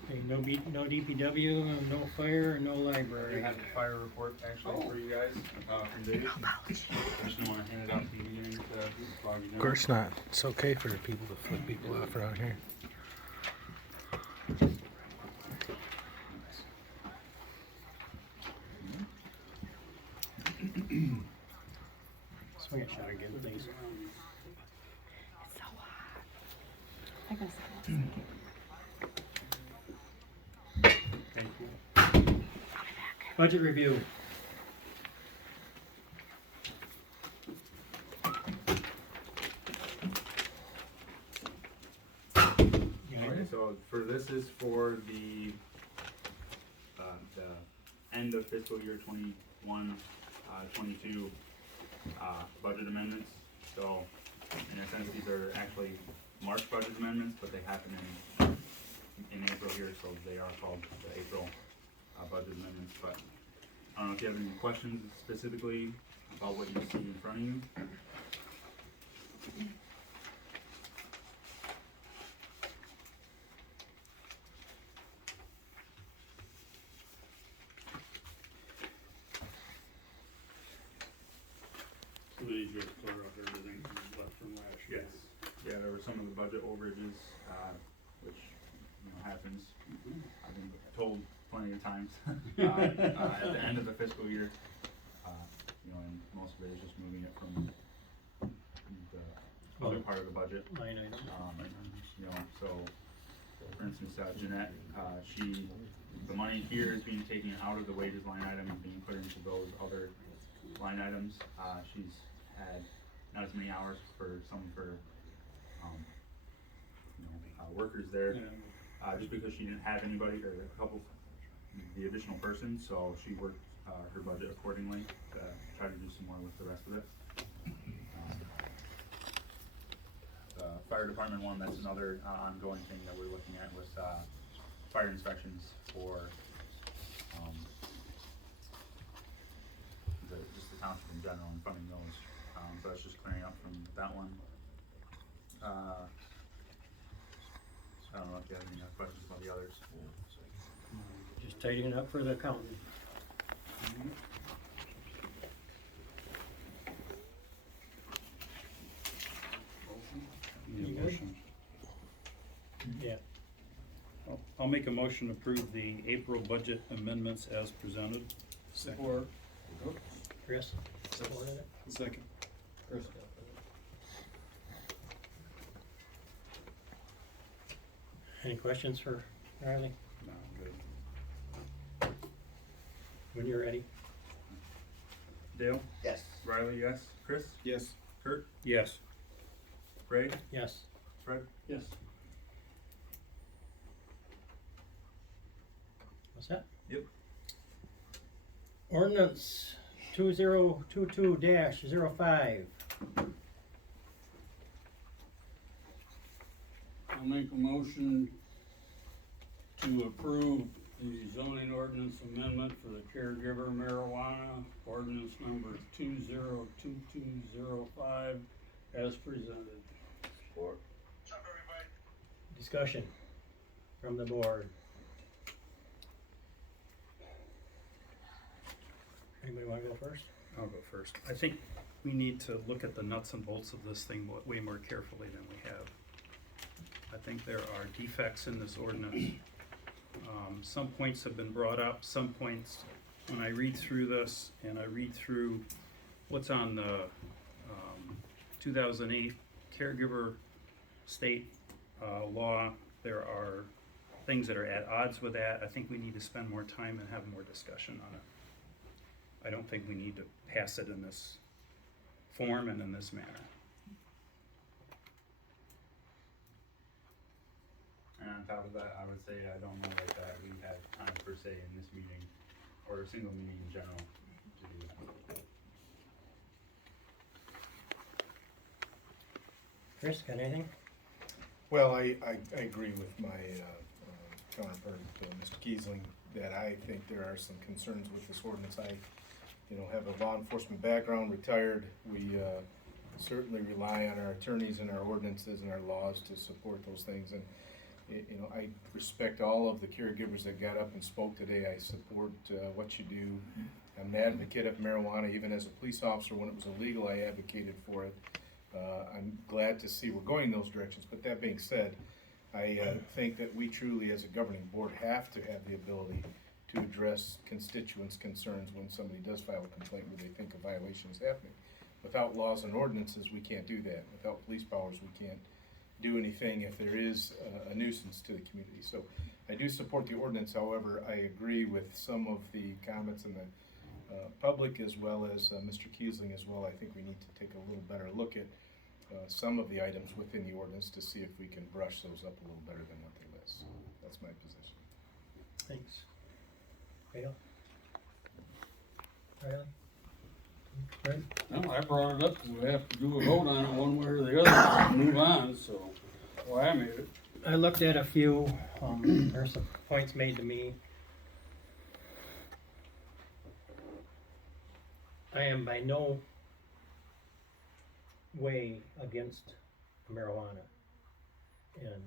Okay, no DPW, no fire, no library. We have a fire report actually for you guys from Dave. I just didn't want to hand it out to you beginning to Of course not. It's okay for people to flip people off around here. Swing a shot again, please. It's so hot. I guess Thank you. Budget review. Okay, so for this is for the end of fiscal year 21, 22 budget amendments. So in a sense, these are actually March budget amendments, but they happen in April here, so they are called the April budget amendments. But I don't know if you have any questions specifically about what you see in front of you. So these just clear up everything left from last year. Yes. Yeah, there were some of the budget overages, which, you know, happens. I've been told plenty of times at the end of the fiscal year. You know, and most of it is just moving it from the other part of the budget. Line item. You know, so for instance, Jeanette, the money here is being taken out of the wages line item and being put into those other line items. She's had not as many hours for workers there, just because she didn't have anybody or a couple, the additional person, so she worked her budget accordingly to try to do some more with the rest of it. The fire department one, that's another ongoing thing that we're looking at with fire inspections for just the township in general and funding those. So that's just clearing up from that one. I don't know if you have any questions about the others. Just tidying it up for the accountant. Need a motion? Yeah. I'll make a motion to approve the April budget amendments as presented. Support. Chris, supported it? Second. Chris. Any questions for Riley? No, good. When you're ready. Dale? Yes. Riley, yes. Chris? Yes. Kurt? Yes. Ray? Yes. Fred? Yes. What's that? Yep. Ordinance 2022-05. I'll make a motion to approve the zoning ordinance amendment for the caregiver marijuana, ordinance number 202205 as presented. Support. Discussion from the board. Anybody wanna go first? I'll go first. I think we need to look at the nuts and bolts of this thing way more carefully than we have. I think there are defects in this ordinance. Some points have been brought up, some points, when I read through this and I read through what's on the 2008 caregiver state law, there are things that are at odds with that. I think we need to spend more time and have more discussion on it. I don't think we need to pass it in this form and in this manner. And on top of that, I would say I don't know that we had time per se in this meeting, or a single meeting in general, to do that. Chris, got anything? Well, I agree with my counterpart, Mr. Kiesling, that I think there are some concerns with this ordinance. I have a law enforcement background, retired. We certainly rely on our attorneys and our ordinances and our laws to support those things. And I respect all of the caregivers that got up and spoke today. I support what you do. I'm an advocate of marijuana. Even as a police officer, when it was illegal, I advocated for it. I'm glad to see we're going in those directions. But that being said, I think that we truly, as a governing board, have to have the ability to address constituents' concerns when somebody does file a complaint where they think a violation is happening. Without laws and ordinances, we can't do that. Without police powers, we can't do anything if there is a nuisance to the community. So I do support the ordinance. However, I agree with some of the comments in the public as well as Mr. Kiesling as well. I think we need to take a little better look at some of the items within the ordinance to see if we can brush those up a little better than what they list. That's my position. Thanks. Dale? Riley? Fred? No, I brought it up because we have to do a vote on it one way or the other to move on, so that's why I made it. I looked at a few, there's some points made to me. I am by no way against marijuana. And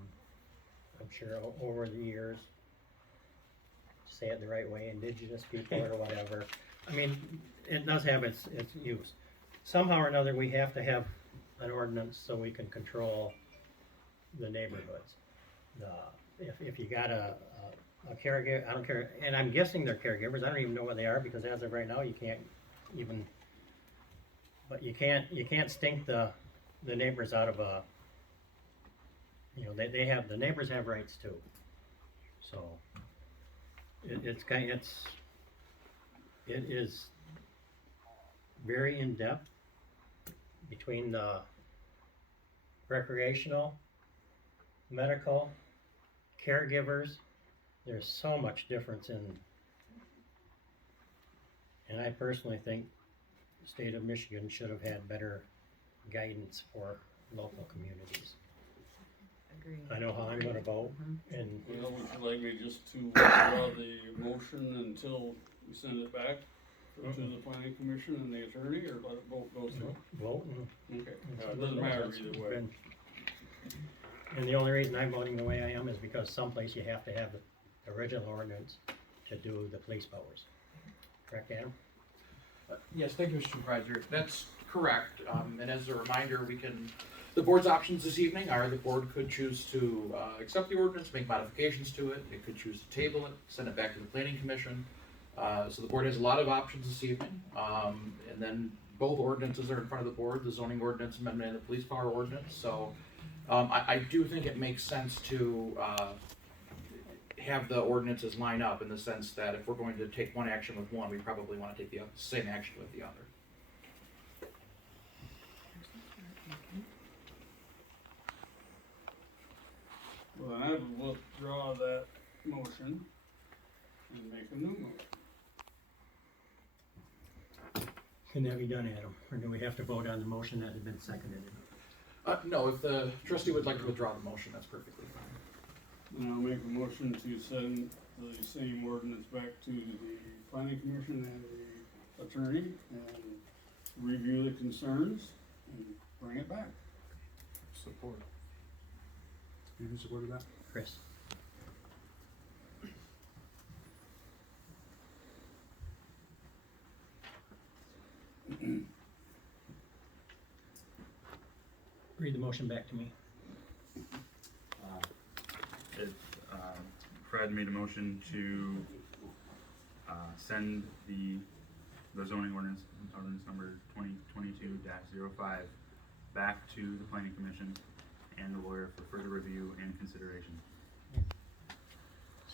I'm sure over the years, to say it the right way, indigenous people or whatever, I mean, it does have its use. Somehow or another, we have to have an ordinance so we can control the neighborhoods. If you got a caregiver, I don't care, and I'm guessing they're caregivers, I don't even know what they are, because as of right now, you can't even, but you can't stink the neighbors out of a, they have, the neighbors have rights too. So, it is very in-depth between the recreational, medical, caregivers. There's so much difference and I personally think the state of Michigan should have had better guidance for local communities. Agreed. I know how I'm gonna vote, and Well, would you like me just to withdraw the motion until we send it back to the planning commission and the attorney, or let it vote go through? vote. Okay, it doesn't matter either way. And the only reason I'm voting the way I am is because someplace you have to have the original ordinance to do the police powers. Correct, Adam? Yes, thank you, Mr. Supervisor. That's correct. And as a reminder, the board's options this evening are the board could choose to accept the ordinance, make modifications to it. It could choose to table it, send it back to the planning commission. So the board has a lot of options this evening. And then both ordinances are in front of the board, the zoning ordinance amendment and the police power ordinance. So I do think it makes sense to have the ordinances line up in the sense that if we're going to take one action with one, we probably want to take the same action with the other. Well, I will withdraw that motion and make a new motion. Can that be done, Adam? Or do we have to vote on the motion that had been seconded? No, if the trustee would like to withdraw the motion, that's perfectly fine. Now make a motion to send the same ordinance back to the planning commission and the attorney and review the concerns and bring it back. Support. You supported that? Chris? Read the motion back to me. Fred made a motion to send the zoning ordinance number 2022-05 back to the planning commission and the lawyer for further review and consideration.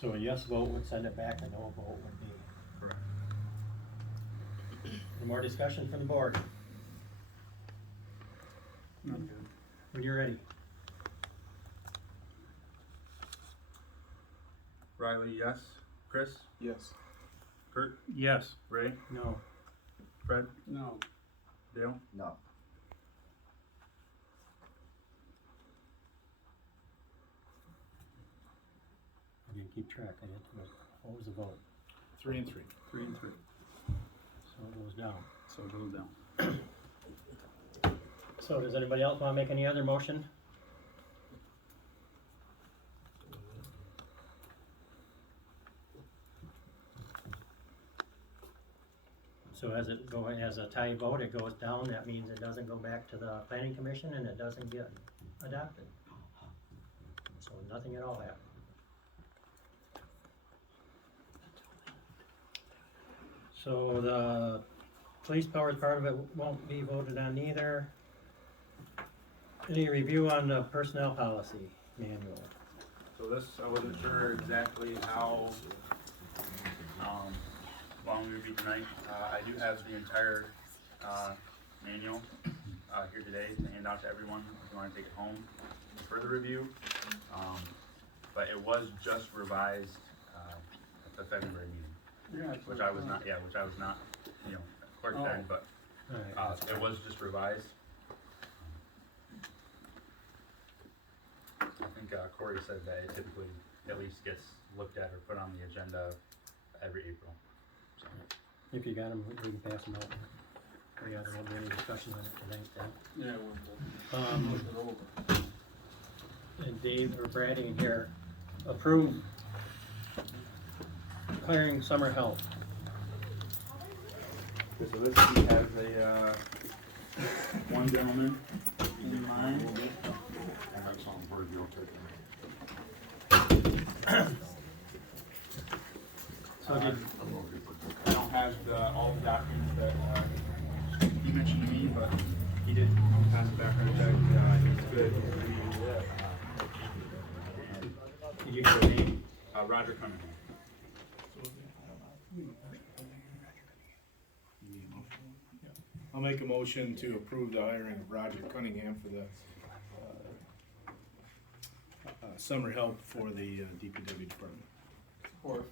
So a yes vote would send it back, a no vote would be. Correct. Any more discussion from the board? When you're ready. Riley, yes. Chris? Yes. Kurt? Yes. Ray? No. Fred? No. Dale? No. I didn't keep track, I didn't, but what was the vote? 3 and 3. 3 and 3. So it goes down. So it goes down. So does anybody else wanna make any other motion? So as a tie vote, it goes down, that means it doesn't go back to the planning commission and it doesn't get adopted. So nothing at all happened. So the police powers part of it won't be voted on either. Any review on the personnel policy manual? So this, I wasn't sure exactly how long we would be tonight. I do have the entire manual here today to hand out to everyone if you want to take it home for further review. But it was just revised at the February meeting, which I was not, you know, clerk then, but it was just revised. I think Corey said that it typically at least gets looked at or put on the agenda every April. So. If you got them, we can pass them out. Yeah, there won't be any discussion on it tonight then. Yeah, we'll look it over. And Dave or Brady here, approve hiring summer help. So this he has a one gentleman in mind. I have something for you. So did, I don't have all the documents that he mentioned to me, but he did pass the background check. He's good. did you get the name? Roger Cunningham. I'll make a motion to approve the hiring of Roger Cunningham for the summer help for the DPW department. Support.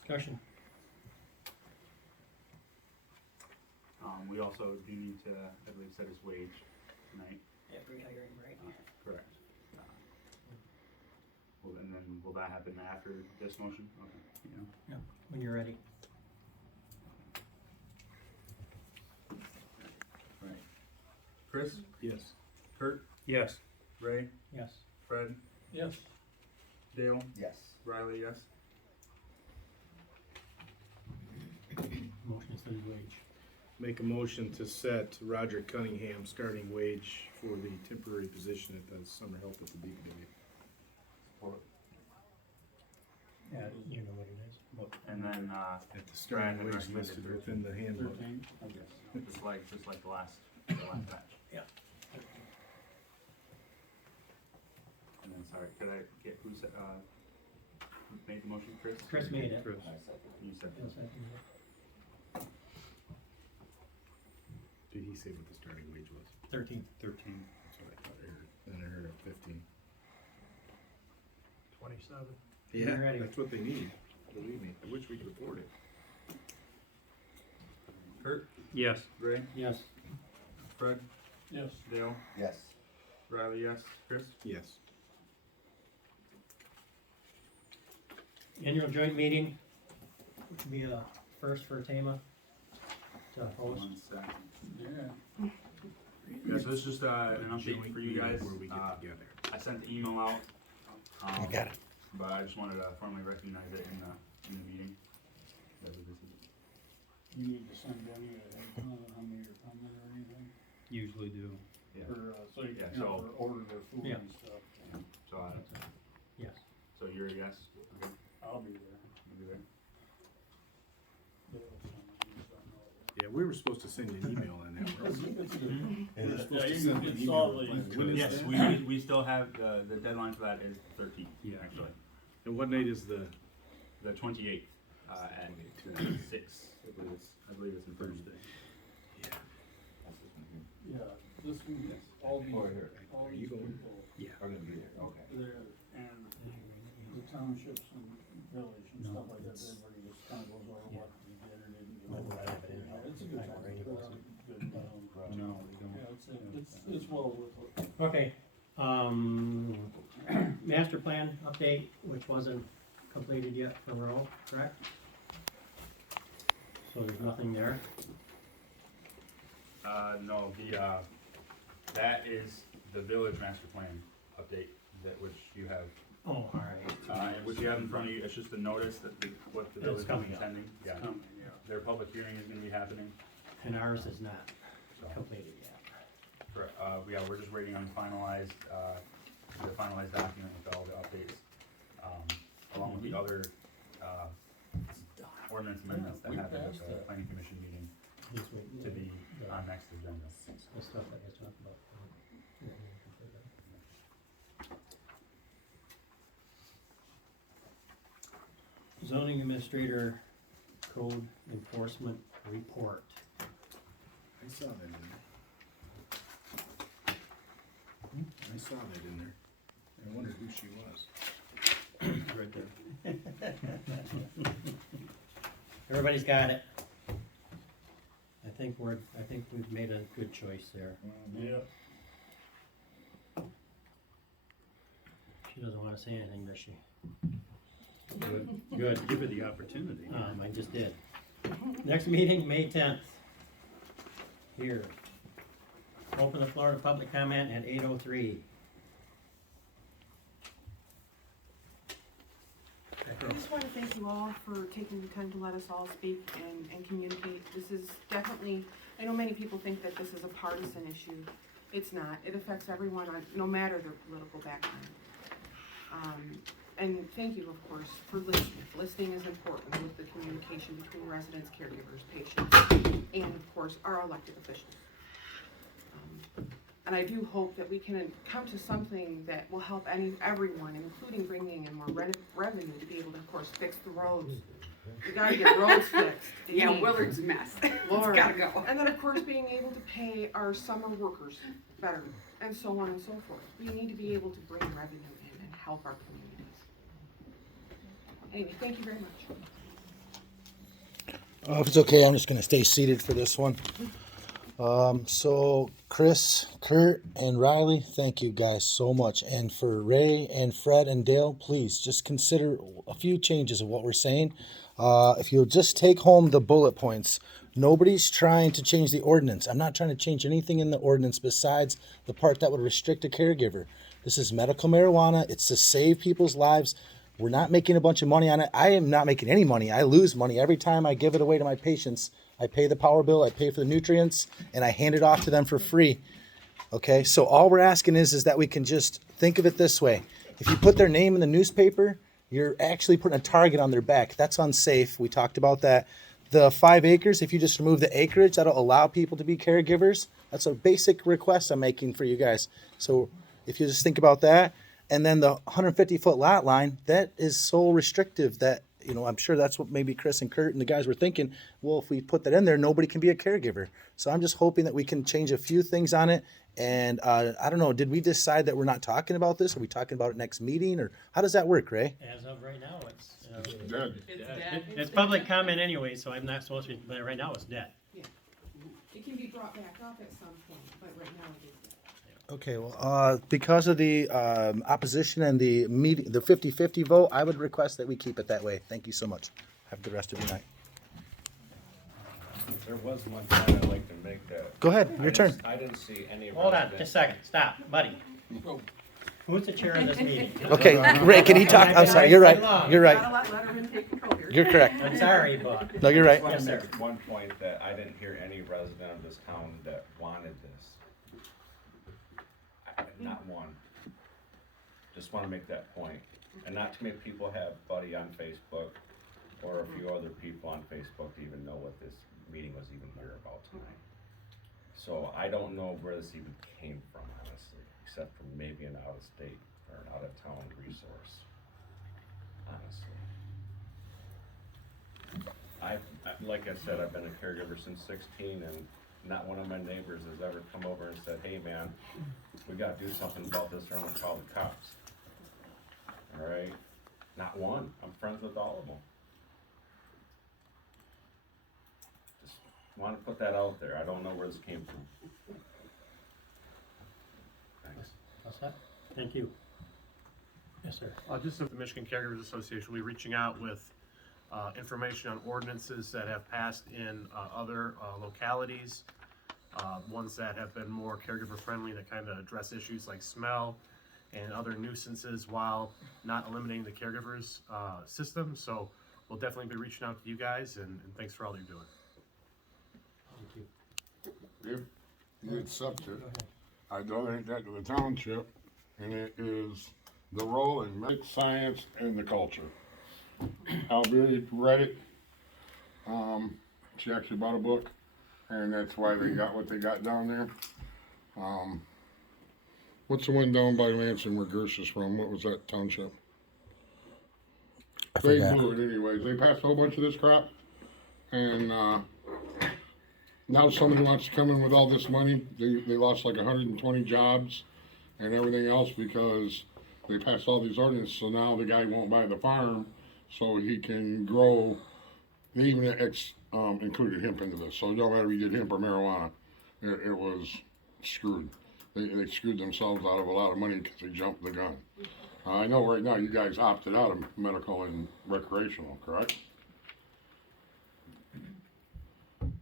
Discussion. We also do need to, I believe, set his wage tonight. Every hiring, right? Correct. Well, and then will that happen after this motion? Okay. Yeah, when you're ready. Right. Chris? Yes. Kurt? Yes. Ray? Yes. Fred? Yes. Dale? Yes. Riley, yes? Motion is for the wage. Make a motion to set Roger Cunningham starting wage for the temporary position at the summer help at the DPW. Support. Yeah, you know what it is. But And then, At the starting Brad had wage recommended listed within the handbook. 13? just like the last batch. Yeah. And then, sorry, could I get who said, who made the motion, Chris? Chris made it. Chris. You said. Bill seconded it. Did he say what the starting wage was? 13. 13. That's what I thought I heard. Then I heard 15. 27. Yeah, Ready. that's what they need. Believe me, I wish we could afford it. Kurt? Yes. Ray? Yes. Fred? Yes. Dale? Yes. Riley, yes. Chris? Yes. Annual joint meeting, which would be a first for Tama to host. 1 second. Yeah. Yeah, so this is just an update for you guys. I sent the email out. I got it. But I just wanted to formally recognize it in the meeting. You need to send Denny how many are coming or anything? Usually do. Yeah. For, so you Yeah, can so- order their food Yeah. and stuff. So, Yes. so you're a yes? Okay. I'll be there. You'll be there. Yeah, we were supposed to send you an email on that. weren't we? It's good. We were supposed Yeah, to you send can an install email. these. When is Yes, that? we still have, the deadline for that is 13th, Yeah. actually. And what night is the? The 28th, at 6, I believe it's a Thursday. Yeah, this one, all these, all Are these you going? people, Yeah. Are gonna be there, okay. there, and the townships and village and stuff like that, everybody just kind of goes over what you did or didn't do. Yeah, it's a good time. Good, No, yeah, it's well worth it. Okay, master plan update, which wasn't completed yet for Rowe, correct? So there's nothing there. No, that is the village master plan update, which you have. Oh, alright. Which you have in front of you, it's just a notice that what the It's village is coming up. intending. Yeah. Coming, yeah. Their public hearing is gonna be happening. And ours is not So, completed yet. yeah, we're just waiting on the finalized document with all the updates, along with the other, ordinance amendments that happened at the planning commission meeting This week, to be on next agenda. the stuff that I talked about. Zoning administrator code enforcement report. I saw that in there. I saw that in there. I wondered who she was. Right there. Everybody's got it. I think we've made a good choice there. Yeah. She doesn't wanna say anything, does she? Good, good, give her the opportunity. I just did. Next meeting, May 10th. Here. Open the floor to public comment at 8:03. I just want to thank you all for taking the time to let us all speak and communicate. This is definitely, I know many people think that this is a partisan issue. It's not. It affects everyone, no matter their political background. And thank you, of course, for listening. Listening is important with the communication between residents, caregivers, patients, and of course, our elected officials. And I do hope that we can come to something that will help everyone, including bringing in more revenue to be able to, of course, fix the roads. We gotta get roads fixed. Yeah, Willard's a mess. Lord. It's gotta go. And then, of course, being able to pay our summer workers better, and so on and so forth. We need to be able to bring revenue in and help our communities. Anyway, thank you very much. If it's okay, I'm just gonna stay seated for this one. So Chris, Kurt, and Riley, thank you guys so much. And for Ray and Fred and Dale, please just consider a few changes of what we're saying. If you'll just take home the bullet points, nobody's trying to change the ordinance. I'm not trying to change anything in the ordinance besides the part that would restrict a caregiver. This is medical marijuana. It's to save people's lives. We're not making a bunch of money on it. I am not making any money. I lose money every time I give it away to my patients. I pay the power bill, I pay for the nutrients, and I hand it off to them for free. Okay, so all we're asking is that we can just think of it this way. If you put their name in the newspaper, you're actually putting a target on their back. That's unsafe. We talked about that. The 5 acres, if you just remove the acreage, that'll allow people to be caregivers. That's a basic request I'm making for you guys. So if you just think about that. And then the 150-foot lot line, that is so restrictive that, I'm sure that's what maybe Chris and Kurt and the guys were thinking. Well, if we put that in there, nobody can be a caregiver. So I'm just hoping that we can change a few things on it. And I don't know, did we decide that we're not talking about this? Are we talking about it next meeting? Or how does that work, Ray? As of right now, it's dead. It's public comment anyway, so I'm not supposed to be, but right now it's dead. Yeah. It can be brought back up at some point, but right now it isn't. Okay, well, because of the opposition and the 50-50 vote, I would request that we keep it that way. Thank you so much. Have a good rest of your night. There was one point I'd like to make that. Go ahead, your turn. I didn't see any. Hold on, just a second, stop, buddy. Who's the chair of this meeting? Okay, Ray, can he talk? I'm sorry, you're right. You're right. You're correct. I'm sorry, but. No, you're right. I just want to make one point that I didn't hear any resident of this town that wanted this. Not one. Just want to make that point. And not too many people have Buddy on Facebook or a few other people on Facebook to even know what this meeting was even here about tonight. So I don't know where this even came from, honestly, except for maybe an out-of-state or an out-of-town resource, honestly. Like I said, I've been a caregiver since 16, and not one of my neighbors has ever come over and said, hey man, we gotta do something about this or I'm gonna call the cops. All right? Not one. I'm friends with all of them. Just want to put that out there. I don't know where this came from. Thanks. What's that? Thank you. Yes, sir. Just the Michigan Caregivers Association, we're reaching out with information on ordinances that have passed in other localities, ones that have been more caregiver friendly, that kind of address issues like smell and other nuisances while not eliminating the caregivers system. So we'll definitely be reaching out to you guys, and thanks for all you're doing. If you accept it, I donate that to the township, and it is the role in medical science and the culture. Alberta read it. She actually bought a book, and that's why they got what they got down there. What's the one down by Lansing where Gersh is from? What was that township? They blew it anyways. They passed a whole bunch of this crap, and now somebody wants to come in with all this money. They lost like 120 jobs and everything else because they passed all these ordinances. So now the guy won't buy the farm so he can grow. They even included hemp into this. So it don't matter if you did hemp or marijuana. It was screwed. They screwed themselves out of a lot of money because they jumped the gun. I know right now you guys opted out of medical and recreational, correct?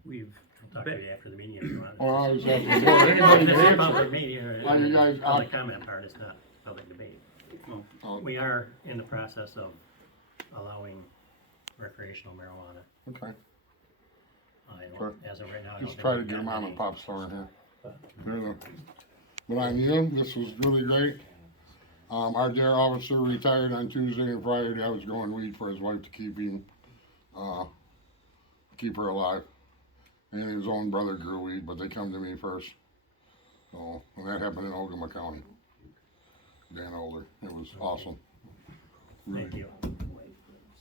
We've talked to you after the meeting if you want. Well, I was asking, well, anybody This can is answer. public meeting, Why you guys public comment part, it's not public debate. We are in the process of allowing recreational marijuana. Okay. As of right now, I don't Just think try to we've get a gotten mom any. and pop store in here. But on you, this was really great. Our dare officer retired on Tuesday and Friday. I was growing weed for his wife to keep her alive. And his own brother grew weed, but they come to me first. So, and that happened in Ogama County. Dan Older. It was awesome. Really. Thank you.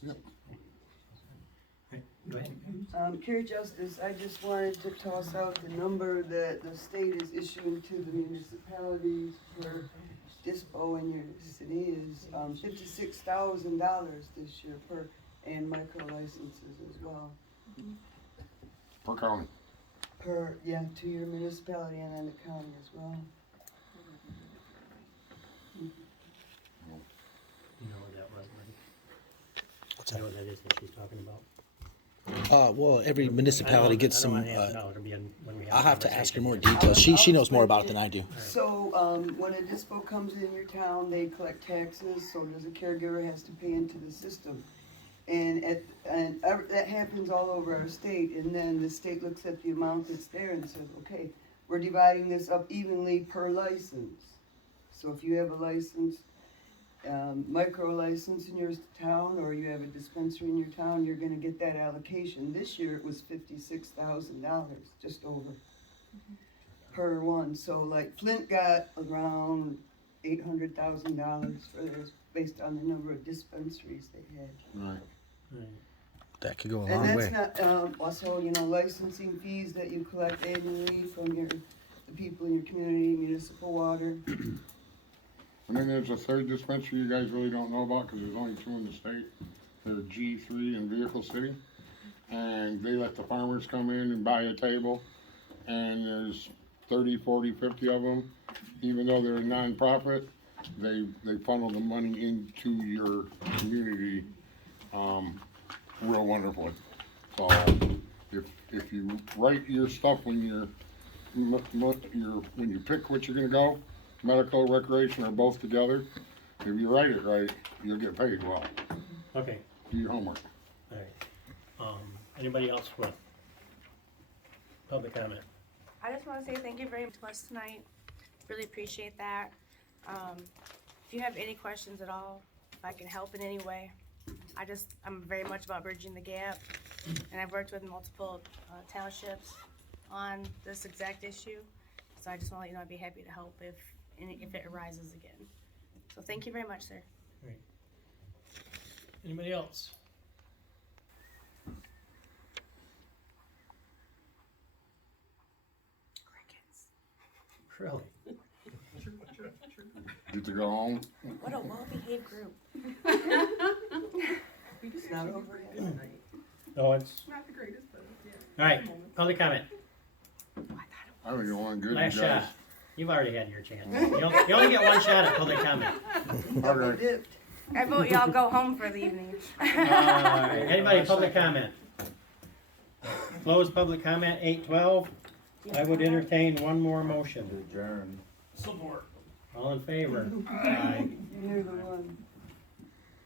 Yep. Go ahead. Carrie Justice, I just wanted to toss out the number that the state is issuing to the municipalities for dispo in your city is $56,000 this year and micro licenses as well. Per county. To your municipality and then the county as well. You know what that was, Marty? What's You know what that is that she's talking about? Well, every municipality gets some. I'll have to ask her more details. She knows more about it than I do. So, when a dispo comes in your town, they collect taxes, so does a caregiver has to pay into the system. And that happens all over our state, and then the state looks at the amount that's there and says, okay, we're dividing this up evenly per license. So if you have a license, micro license in your town, or you have a dispensary in your town, you're gonna get that allocation. This year it was $56,000, just over, per one. So like Flint got around $800,000 for theirs, based on the number of dispensaries they had. Right. That could go a And long that's way. not, also, licensing fees that you collect annually from the people in your community, municipal water. And then there's a third dispensary you guys really don't know about because there's only two in the state. They're G3 in Vehicle City. And they let the farmers come in and buy a table and there's 30, 40, 50 of them, even though they're a nonprofit, they funnel the money into your community, real wonderfully. So, if you write your stuff when you pick what you're gonna go, medical, recreation are both together, if you write it right, you'll get paid well. Okay, Do your homework. alright. Anybody else with public comment? I just want to say thank you very much to us tonight. Really appreciate that. If you have any questions at all, if I can help in any way, I'm very much about bridging the gap. And I've worked with multiple townships on this exact issue. So I just want to let you know I'd be happy to help if it arises again. So thank you very much, sir. Great. Anybody else? Really? Get to go home. What a well-behaved group. It's not over yet. No, it's, Not the greatest, but yeah. alright, public comment. I think you're one good, Last you guys. shot. You've already had your chance. You only get one shot at public comment. Okay. I vote y'all go home for the evening. Alright, anybody public comment? Close public comment, 8:12. I would entertain one more motion. Adjourn. Support. All in favor? Aye. You're the one.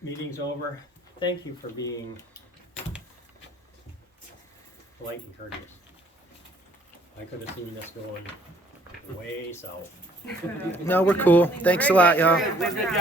Meeting's over. Thank you for being polite and courteous. I could have seen this going way south. No, we're cool. Thanks a lot, y'all. Good job.